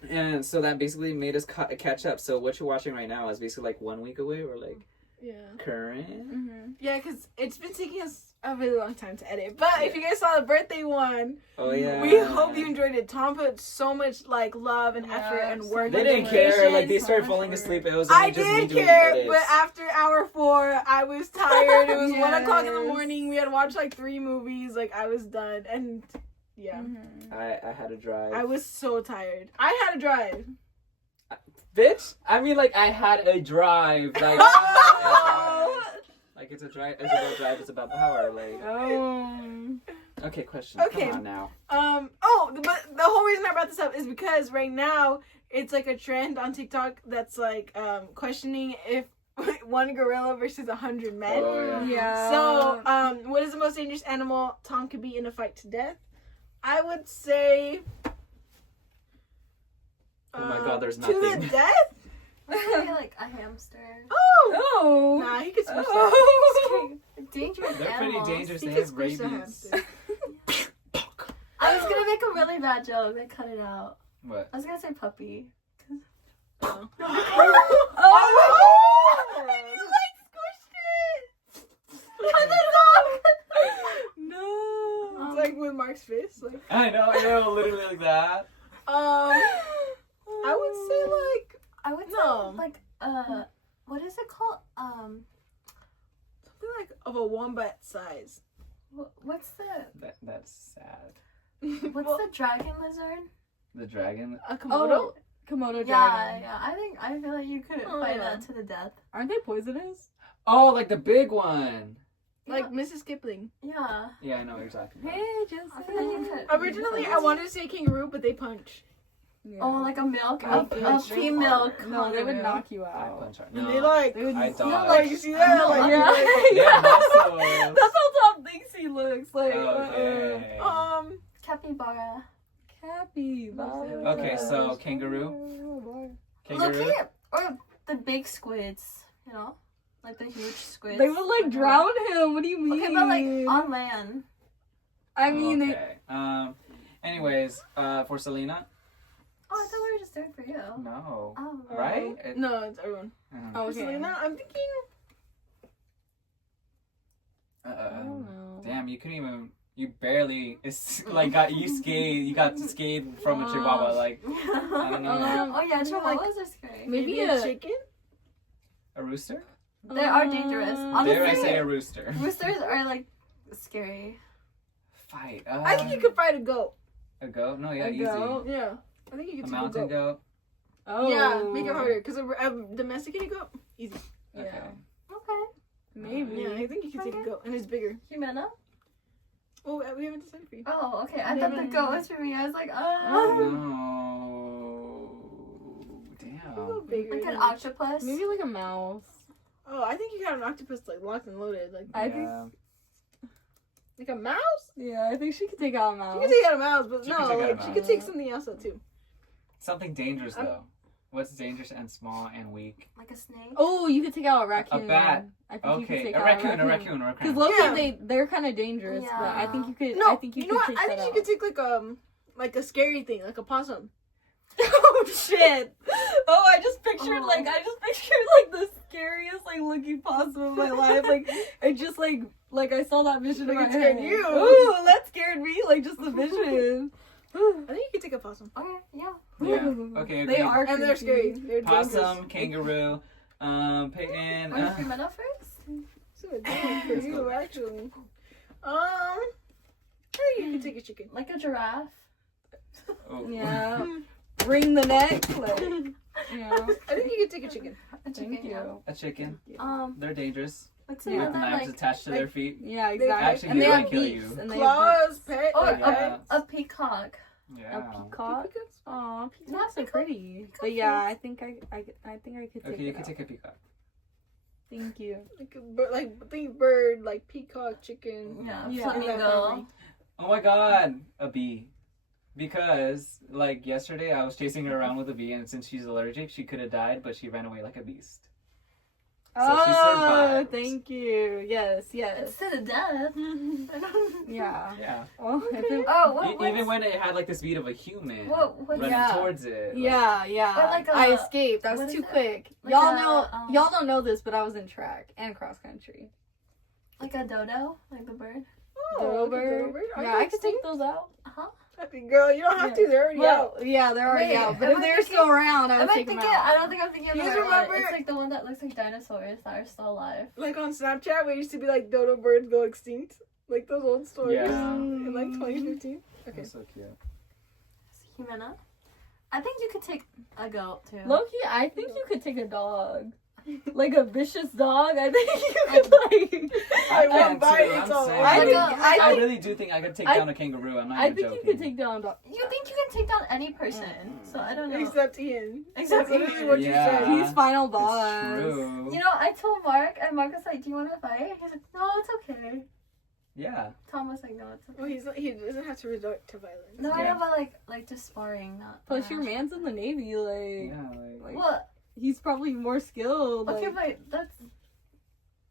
And so that basically made us catch up. So what you're watching right now is basically like 1 week away, or like Yeah. current. Mm-hmm. Yeah, because it's been taking us a really long time to edit. But if you guys saw the birthday one, Oh yeah. we hope you enjoyed it. Tom put so much like love and effort and work. They and didn't care. dedication. Like they started so much falling work. asleep. It was I only just me did doing care, edits. but after hour 4, I was tired. It was 1 o'clock in the Yes. morning. We had watched like 3 movies. Like I was done, and yeah, Mm-hmm. I had to drive. I was so tired. I had to drive. Bitch. I mean, like I had a drive. Like. Oh. Like it's a drive. It's about drive. It's about power. Like. Okay, question. Okay. Come on now. But the whole reason I brought this up is because right now it's like a trend on TikTok that's like questioning if 1 gorilla versus 100 men. Oh, Yeah. So, what is the most dangerous animal Tom could be in a fight to death? I would say. Oh my God, there's To nothing. the death? Maybe like a hamster. Oh! Oh. Nah, he could smush Oh. Dangerous They're pretty animals. dangerous. that. They He could have squish the rabies. hamster. I was gonna make a really bad joke. I cut it out. What? I was gonna say puppy. Oh. Oh. Oh. And you like squished it. like with Mark's fist. Like, I know, literally like that. I would say like I would No. say like what is it called? something like of a wombat size. What's the That's sad. what's Well, the dragon lizard? The dragon. a Komodo? Komodo Yeah, dragon. yeah. I feel like you could Oh, fight yeah. that to the death. Aren't they poisonous? Oh, like the big one. Like Mrs. Kipling. Yeah. Yeah, I know exactly. Hey, just I feel like you could. Originally, I wanted to say kangaroo, but they punch. Yeah. Oh, like a milk, Oh, a gosh. pea milk. No, they would kangaroo. knock you I out. punch hard. And No. they like, They would. I Yeah, dodge. like you see that? No, Like, yeah. Yeah, muscles. That's how Tom thinks he looks. Like, Okay. Capybara. Capybara. Okay, so kangaroo. Kangaroo. Look at or the big squids. You know, like the huge squids. They would like drown him. What do you mean? Okay, but like on land. I mean, Okay. Anyways, for Selena. Oh, I thought we were just doing for you. No. Oh. Right? No, it's everyone. Oh, For okay. Selena, I'm thinking. I don't know. Damn, you couldn't even. You barely. It's like got you scathed. You got scathed from a chihuahua. Like I don't know. Oh yeah, maybe, chihuahuas are scary. Maybe a a- chicken. A rooster? They are dangerous. Dare I Honestly, say a rooster? roosters are like scary. Fight. I think you could fight a goat. A goat? No, yeah, A easy. goat? Yeah, I think you A could take mountain a goat. goat. Oh. Yeah, make it harder because a domesticated goat, easy. Yeah. Okay. Okay. Maybe. Yeah, I think you could take a goat, and it's bigger. Humana? Oh, we haven't decided for you. Oh, okay. I No, thought no, the no, goat no. was for me. I was like, No. A Damn. little bigger. like an than- octopus. Maybe like a mouse. Oh, I think you got an octopus like locked and loaded, like I think. like a mouse. Yeah, I think she could take out a You mouse. could take out a mouse, but She no, could take out a like she mouse. could take something else out too. Something dangerous I'm- though. What's dangerous and small and weak? Like a snake. Oh, you could take out a raccoon. bat. I think you could Okay, take a out raccoon. Because Because low-key, Yeah. they're kind of dangerous, but I think you could. No, I think you know could what? take I that think you out. could take like a scary thing, like a possum. Oh shit! Oh, I just pictured Oh. like the scariest like looking possum of my life. Like I just like I saw that vision in Like my it scared head. you. Ooh, that scared me. Like just the vision. I think you could take a possum. Okay, yeah. Yeah. Okay, They agreed. are And they're creepy. scary. They're Possum, dangerous. kangaroo, Peyton. Want Humana first? So dangerous for you, actually. I think you could take a chicken. Like a giraffe. Oh. Yeah. Wring the neck. Like, yeah. I think you could take a chicken. A chicken, Thank yeah. you. A chicken. Um, They're dangerous. what's Yeah. With another knives like attached to their feet. Yeah, They exactly. actually and they really have kill beaks. you. And they have Claws, pet, or like Yeah. a peacock? Yeah. a peacock. peacocks. Aw, peacocks Yeah, are peacock- pretty. peacock But yeah, is- I think I think I could take Okay, you it can out. take a peacock. Thank you. Like a bird, like think bird, like peacock, chicken. Yeah, Yeah. flamingo. Oh my god, a bee. Because, like, yesterday I was chasing her around with a bee, and since she's allergic, she could have died, but she ran away like a beast. So she Oh, survived. thank you. Yes, yes. It's to the death. Yeah. Yeah. Oh, if it- Oh, what? Even when it had, like, the speed of a human What? running Yeah. towards it. like- yeah, yeah. Or like I a- escaped. I what was is too it? quick. Like y'all a, know. um, Y'all don't know this, but I was in track and cross country. Like a dodo, like the bird. Dodo like a bird. Are Yeah, they I could take extinct? those out. I think, girl, you don't have to. They're already out. Well, yeah, they're already Wait, out. But am if I they're thinking- still around, I would Am I take them thinking? out. I don't think I'm thinking of You the guys right one. remember- It's like the one that looks like dinosaurs that are still alive. Like on Snapchat, where it used to be like dodo birds go extinct, like those old stories Yeah. in like 2015. Okay. That's so cute. Humana. I think you could take a goat too. Loki, I think you could take a dog. Like a vicious dog. I think you could like. I can won't bite, too, it's I'm all saying. I think. I I think. really do think I could take I- down a kangaroo. I'm not I even think joking. you could take down a dog. You think you can take down any person? So I don't know. Except Ian. Except That's literally Ian. what Yeah. you said. He's final It's boss. true. You know, I told Mark, and Mark was like, "Do you want to fight?" He's like, "No, it's okay." Yeah. Tom was like, "No, it's okay." Well, he doesn't have to resort to violence. No, I Yeah. know, but like just sparring, not. Plus, your actual- man's in the Navy. Like, Yeah. like What? he's probably more skilled. Okay, like, but that's.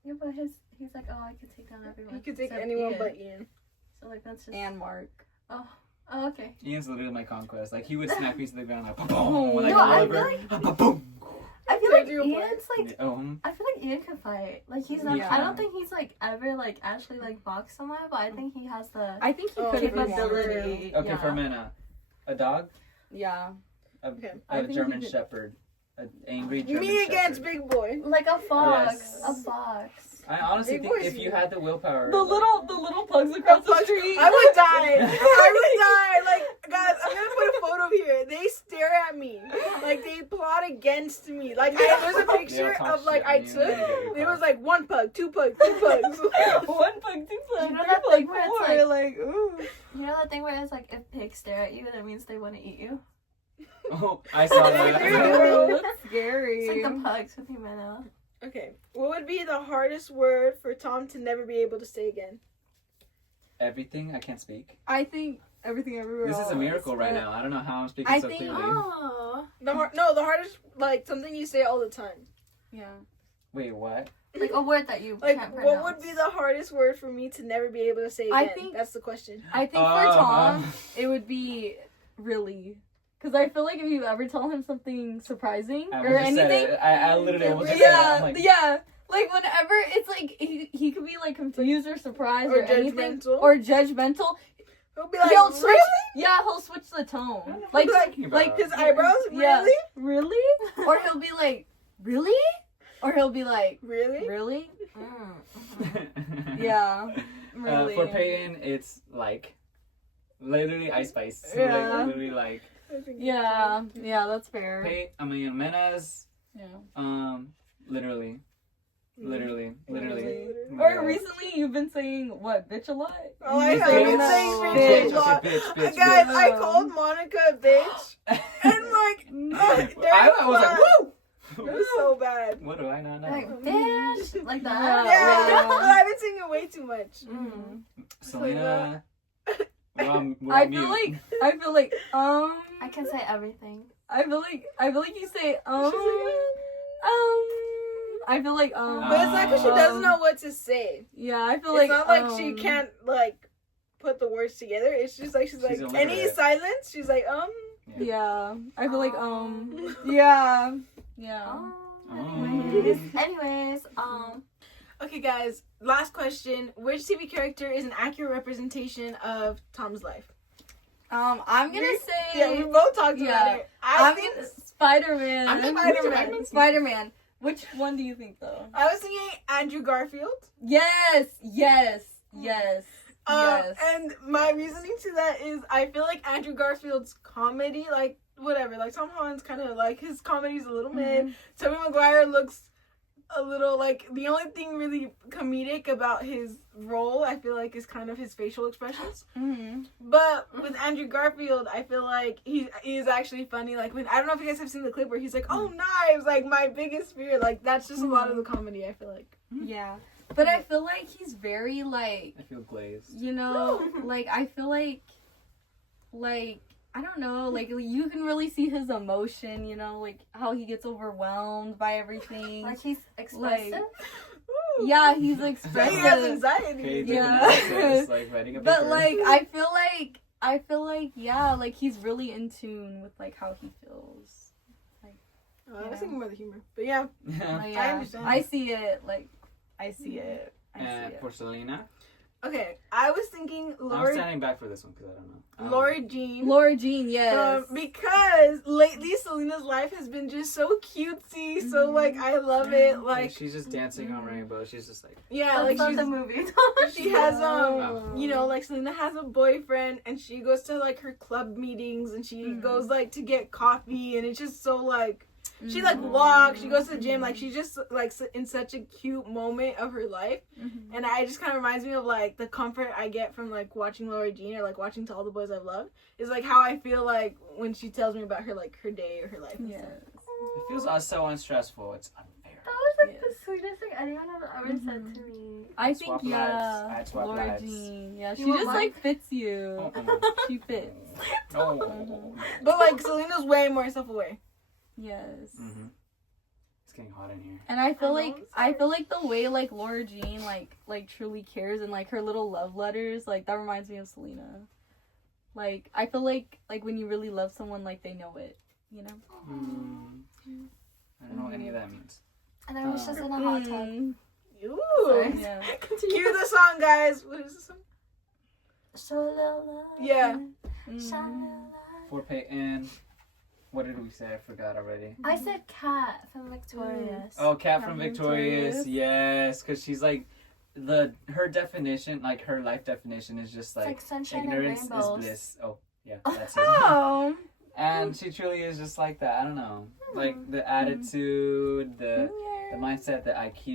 Yeah, but he's like, "Oh, I could take down everyone." He could take except anyone Ian." but Ian. So like that's just. and Mark. Oh, okay. Ian's literally my conquest. Like he would smack me to the ground like boom, like No, I Oliver. feel Boom. I feel like do a part. Ian's like, I feel like Ian could fight. Like he's not. Yeah. I don't think he's like ever like actually like boxed someone, but I think he has the. I think he Oh, could have capability. Okay, Yeah. for men, a dog, Yeah. Okay. I a think German he could- Shepherd, an angry German Me Shepherd. against Big Boy. Like a fox. Yes. A fox. I honestly Big think boys if you you. had the willpower, The little pugs across the street. I would die. I would die. Like, guys, I'm gonna put a photo here. They stare at me. Like, they plot against me. Like, there's a picture of, like, I took. It was like 1 pug, 2 pugs, 2 pugs. 1 pug, 2 pug, You know 3 that pug, thing where it's 4. Like, ooh. You know that thing where it's like if pigs stare at you, that means they want to eat you. Oh, I saw that. Ooh, that's scary. It's like the pugs with Jimena. Okay. What would be the hardest word for Tom to never be able to say again? Everything. I can't speak. I think everything everywhere. This is a all miracle at right once. now. I don't know how I'm speaking I so think- clearly. Oh. The hardest, like, something you say all the time. Yeah. Wait, what? Like a word that you Like, can't what pronounce. would be the hardest word for me to never be able to say again? I think- That's the question. I think for Tom, it would be really. Because I feel like if you ever tell him something surprising I or almost said anything. it. I literally almost just said it. I'm Yeah, like, yeah. Like whenever it's like he could be like confused or surprised Or or anything judgmental. or judgmental. He'll be like, He'll switch. really? Yeah, he'll switch the tone. He'll Like be talking about- like His eyebrows? Yeah. Really? really, or he'll be like really, or he'll be like Really? really. Mm. Yeah, really. For Peyton, it's like literally Ice Spice. Yeah. Like, literally like Yeah, yeah, that's fair. Menace. Yeah. Literally. Literally. Or recently you've been saying what, bitch a lot? Oh, I You've have been been saying saying that. bitch Bitch, a lot. okay, bitch, Guys, bitch. I called Monica a bitch. And like, I was like, woo! It was so bad. What do I not know? Like bitch, like that. Yeah, Yeah. but I've been singing way too much. Mm. Selena. We're I on feel mute. like I can say everything. I feel like you say I feel like But it's not because she doesn't know what to say. Yeah, I feel It's like not like she can't like put the words together. It's just like she's like any illiterate. silence. She's like Yeah, I feel like yeah. Anyways, Okay, guys. Last question: which TV character is an accurate representation of Tom's life? I'm gonna say Yeah, we both talked about yeah. it. I I'm think gonna Spider-Man. I'm Spider-Man. Spider-Man. Which one do you think though? I was thinking Andrew Garfield. Yes. And my reasoning to that is I feel like Andrew Garfield's comedy, like whatever, like Tom Holland's kind of like his comedy's a little mid. Tobey Maguire looks a little like the only thing really comedic about his role I feel like is kind of his facial expressions. Mm-hmm. But with Andrew Garfield, I feel like he is actually funny. Like when I don't know if you guys have seen the clip where he's like, "Oh, knives!" Like my biggest fear. Like that's just a lot of the comedy. I feel like. Yeah, but I feel like he's very like I feel glazed. you know like I feel like I don't know, like you can really see his emotion, you know, like how he gets overwhelmed by everything. like he's expressive. Yeah, he's He has expressive. anxiety. Okay, Yeah. like writing a But paper. like I feel like yeah, like he's really in tune with like how he feels. I was thinking more the humor, but yeah. But I yeah, understand. I see it. Like I see it. And for Selena, Okay, I was thinking I'm Lori standing back for this one because I don't know. Lori Jean. Laura Jean, yes. Because lately Selena's life has been just so cutesy, so like I love it. Like she's just dancing on rainbow. She's just like yeah, That's like not she's the movie. she has Oh. you know, like Selena has a boyfriend and she goes to like her club meetings and she goes like to get coffee and it's just so like she like walks, she goes to the gym, like she's just like in such a cute moment of her life. And I just kind of reminds me of like the comfort I get from like watching Laura Jean or like watching To All the Boys I've Loved is like how I feel like when she tells me about her like her day or her life. And Yes. it feels so unstressful. It's unfair. That was like the sweetest thing anyone has ever said to me. I think Swap lives. yeah, I'd swap Laura lives. Jean. Yeah, she You want just mine? like fits you. Oh, She fits. no. But like Selena's way more self-aware. Yes. Mm-hmm. It's getting hot in here. And I feel I know, like the way like Laura Jean like truly cares and like her little love letters, like that reminds me of Selena. Like I feel like when you really love someone, like they know it, you know? I don't know what any of that means. And I was just in a hot tub. Ooh. Sorry. Yeah. Cue the song, guys. What is the song? So Yeah. For Peyton. What did we say? I forgot already. I said Cat from Victorious. Oh, Cat from From Victorious. Victorious. Yes, because she's like, her definition, like her life definition is just It's like, like sunshine ignorance and is rainbows. bliss. Oh, yeah, that's it. Oh. And she truly is just like that. I don't know. Like the attitude, the mindset, the IQ,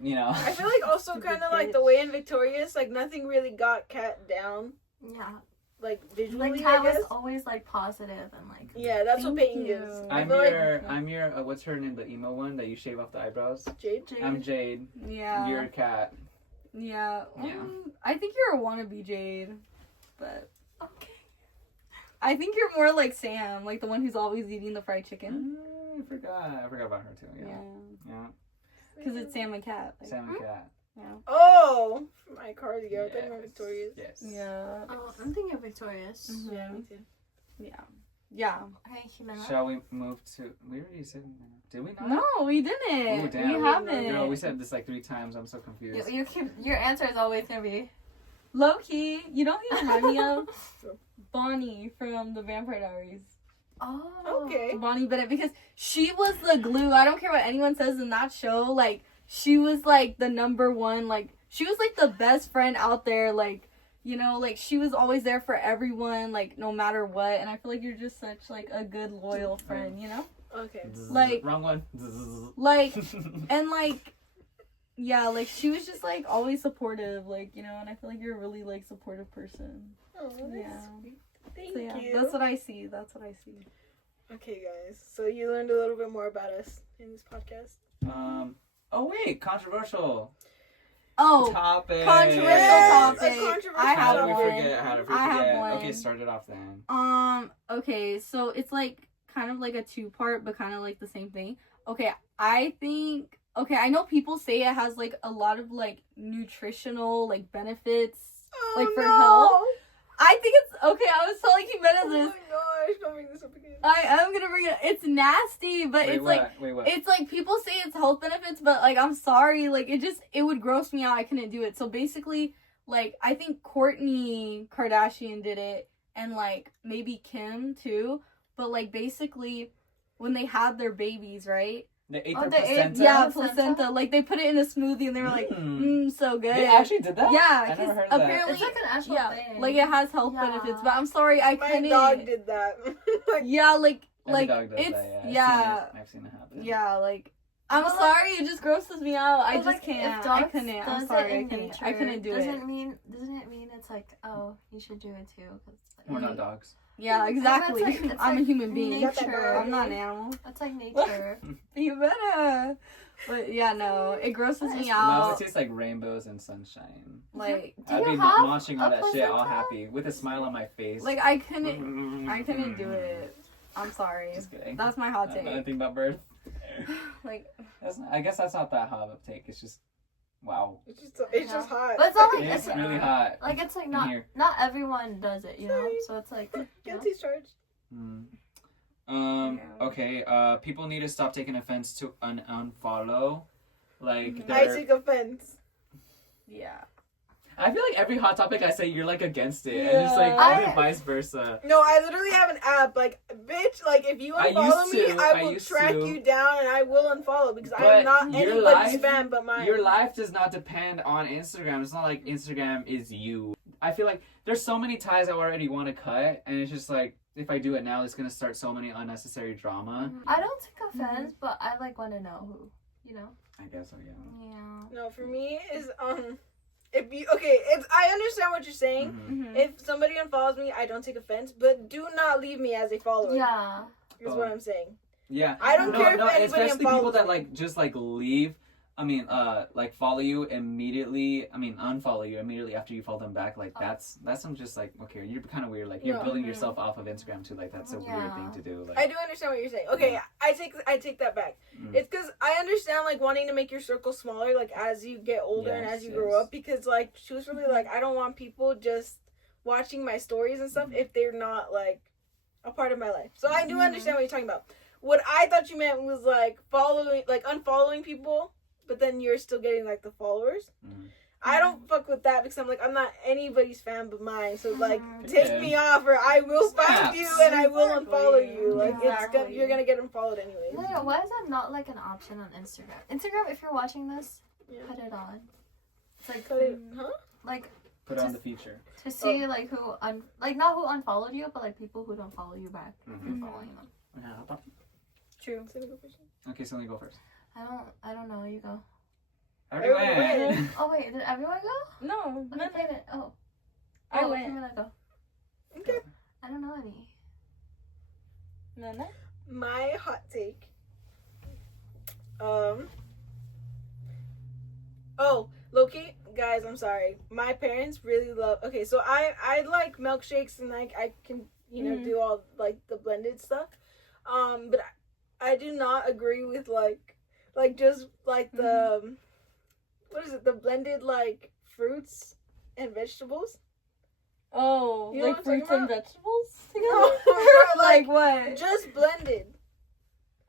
you know. I feel like also kind of like the way in Victorious, like nothing really got Kat down, Yeah. like visually. Like I Cat was guess. always like positive and like. Yeah, that's what Thank Peyton you. is. I I'm feel like your, what's her name? The emo one that you shave off the eyebrows? Jade. I'm Jade. Yeah. You're a cat. Yeah. Yeah. I think you're a wannabe Jade, but Okay. I think you're more like Sam, like the one who's always eating the fried chicken. I forgot about her too. Yeah. Yeah. Because it's Sam and Cat. Like, Sam and Cat. yeah. Oh, my cardio. I think I'm Victorious. Yes. Yeah. Oh, I'm thinking of Victorious. Mhm. Yeah, me too. Yeah. Yeah. Okay, Jimena. Shall we move to? We already said. Did we not? No, we didn't. Ooh, damn. We haven't. Girl, we said this like 3 times. I'm so confused. Your answer is always gonna be. Low key, you don't even have me of Bonnie from the Vampire Diaries. Oh. Okay. Bonnie Bennett, because she was the glue. I don't care what anyone says in that show. Like, she was like the number one. Like, she was like the best friend out there. Like, you know, like she was always there for everyone. Like, no matter what. And I feel like you're just such like a good loyal friend. You know. Okay. Like- wrong one. Like, and like, yeah, like she was just like always supportive. Like, you know, and I feel like you're a really like supportive person. Oh, that's Yeah. sweet. Thank So yeah, you. that's what I see. That's what I see. Okay, guys. So you learned a little bit more about us in this podcast. Oh wait, controversial Oh, topic. controversial Yes, topic. a controversial I How have did we one. forget? How did we I have forget? one. Okay, start it off then. Okay, so it's like kind of like a 2-part, but kind of like the same thing. Okay, I know people say it has like a lot of like nutritional like benefits. Oh, Like, for no. health? I think it's okay. I was telling Jimena Oh this. my gosh! Don't bring this up again. I am gonna bring it. It's nasty, but Wait, it's what? like Wait, what? it's like people say it's health benefits, but like I'm sorry, like it would gross me out. I couldn't do it. So basically, like I think Kourtney Kardashian did it, and like maybe Kim too. But like basically, when they had their babies, right? They ate Oh, their they ate- placenta? Yeah, Placenta? placenta. Like they put it in a smoothie, and they were like, so good. They actually did that? Yeah, I never 'cause heard of that. apparently- It's like an actual yeah, thing. like it has health Yeah. benefits. But I'm sorry, I My couldn't. dog did that. Like, Yeah, like Every like dog does it's that, yeah. I've seen it happen. Yeah, like I'm But, like- sorry, it just grosses me out. I But, just like, can't. if I dogs couldn't. I'm does it sorry, I in couldn't. I nature, couldn't do doesn't it. it mean it's like, oh, you should do it too? 'Cause it's like, We're not dogs. Yeah, exactly. It's like- I'm a like human being. nature. I'm not an animal. That's like nature. You better. But yeah, no, it grosses me Mine would out. taste like rainbows and sunshine. Like, Do I'd you be have munching all a that shit all placenta? happy with a smile on my face. I couldn't do it. I'm sorry. Just kidding. That's my hot Not take. anything about birth. Like, I guess that's not that hot of a take. It's just, wow. it's just hot. But it's not like It's it's really hot. like it's like Here. not everyone does it, you know. So it's like you know? Guilty charged. Okay, people need to stop taking offense to unfollow. Like, I they're- take offense. yeah. I feel like every hot topic I say, you're like against it, and it's like Yeah. vice versa. No, I literally have an app. Like, bitch, like if you I unfollow used me, to, I I will used track to. you down and I will unfollow because I But am not your anybody's life- fan but mine. Your life does not depend on Instagram. It's not like Instagram is you. I feel like there's so many ties I already want to cut, and it's just like, if I do it now, it's gonna start so many unnecessary drama. I don't take offense, but I like want to know who, you know. I guess so, yeah. Yeah. No, for me is if you I understand what you're saying. Mhm. Mhm. If somebody unfollows me, I don't take offense, but do not leave me as a follower. Yeah. Is what I'm saying. Yeah. I don't care if no, anybody especially people unfollows that me. like just like leave. I mean, like follow you immediately. I mean, unfollow you immediately after you follow them back. Like that's some just like, okay, you're kind of weird. Like you're No. building yourself off of Instagram too. Like that's a weird Yeah. thing to do. Like I do understand what you're saying. Okay, Yeah. I take that back. Mm. It's because I understand like wanting to make your circle smaller, like as you get older and Yes, as you grow yes. up. Because like truthfully, like I don't want people just watching my stories and stuff if they're not like a part of my life. So I do understand what you're talking about. what I thought you meant was like following, like unfollowing people, but then you're still getting like the followers. Mhm. I don't fuck with that because I'm like, I'm not anybody's fan but mine. So like, Mhm. take Okay. me off, or I will find Snaps. you and I will Exactly. unfollow you. Like Exactly. you're gonna get unfollowed anyways. Yeah, why is that not like an option on Instagram? Instagram, if you're watching this, Yeah. put it on. It's like, Cut it, huh? like Put on the feature. to see like who like not who unfollowed you, but like people who don't follow you back. Mhm. You're following them. Yeah, how about- True. Okay, so let me go first. I don't know. You go. Everyone. Everyone. Oh wait, did everyone go? No, Okay, wait a minute. Oh, I oh, went. I'm gonna go. Okay. I don't know any. Nana? My hot take. Oh, Loki, guys, I'm sorry. My parents really love. Okay, so I like milkshakes and like I can do all like the blended stuff. But I do not agree with like just like the what is it? The blended like fruits and vegetables. Oh, You know like what I'm fruits talking and about? vegetables No, together? like what? just blended.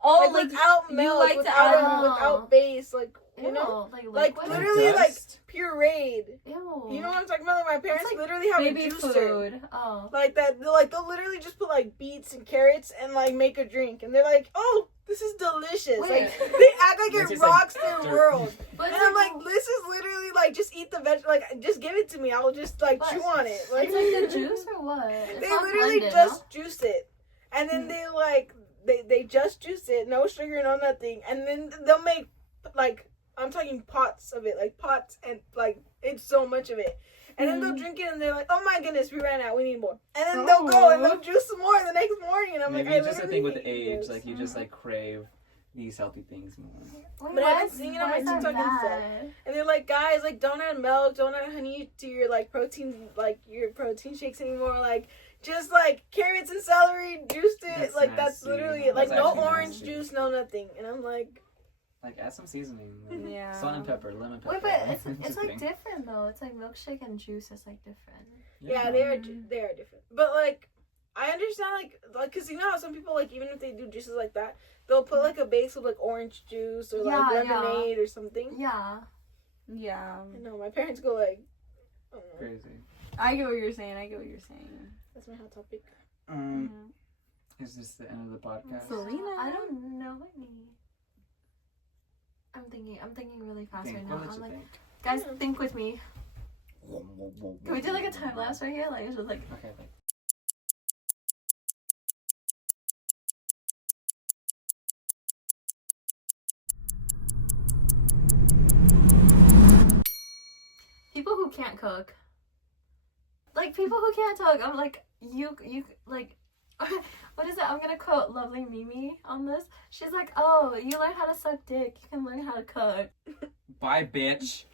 Oh, Like without you milk, like to without add- without base, like you know, Ew, like liquid? literally like Dust? pureed. Ew. You know what I'm talking about? Like my parents like literally have baby a juicer. food. Oh. Like that, they'll literally just put like beets and carrots and like make a drink, and they're like, "Oh, this is delicious!" Wait. Like they act like It it tastes like rocks their dirt. world, But and it's I'm like, "This is literally like just eat the veg, like just give it to me. I'll just like But chew on it." Like it's like the juice or what? It's they not literally blended, just juice it, and then Hmm. they like they just juice it, no sugar, no nothing, and then they'll make like I'm talking pots of it, like pots, and like it's so much of it. And then they'll drink it and they're like, "Oh my goodness, we ran out. We need more." And then they'll go and they'll juice some more the next morning. And I'm Maybe like, it's just a thing with literally age, hate like you just like crave these healthy things more. Wait, But why I've been is- seeing it on why my is that TikTok and stuff. bad? And they're like, "Guys, like don't add milk, don't add honey to your like protein, like your protein shakes anymore. Like just like carrots and celery, juiced it. That's like that's nasty. literally it. Like That's no actually orange nasty. juice, no nothing." And I'm like, Like add some seasoning. Like, Yeah. Salt and pepper, lemon pepper. Wait, but it's Just like kidding. different though. It's like milkshake and juice is like different. yeah, they are different. But like I understand like because you know how some people like even if they do juices like that, they'll put like a base of like orange juice or like Yeah, lemonade or something. Yeah. Yeah. I know my parents go like, I don't know. Crazy. I get what you're saying. That's my hot topic. Is this the end of the podcast? Selena. I don't know any. I'm thinking really fast Think, right what now. did I'm you like, think? guys, think with me. Can we do like a time lapse right here? Like it's just like Okay. Think. people who can't cook. Like people who can't cook. I'm like you like. What is it? I'm gonna quote lovely Mimi on this. She's like, "Oh, you learn how to suck dick. You can learn how to cook." Bye, bitch.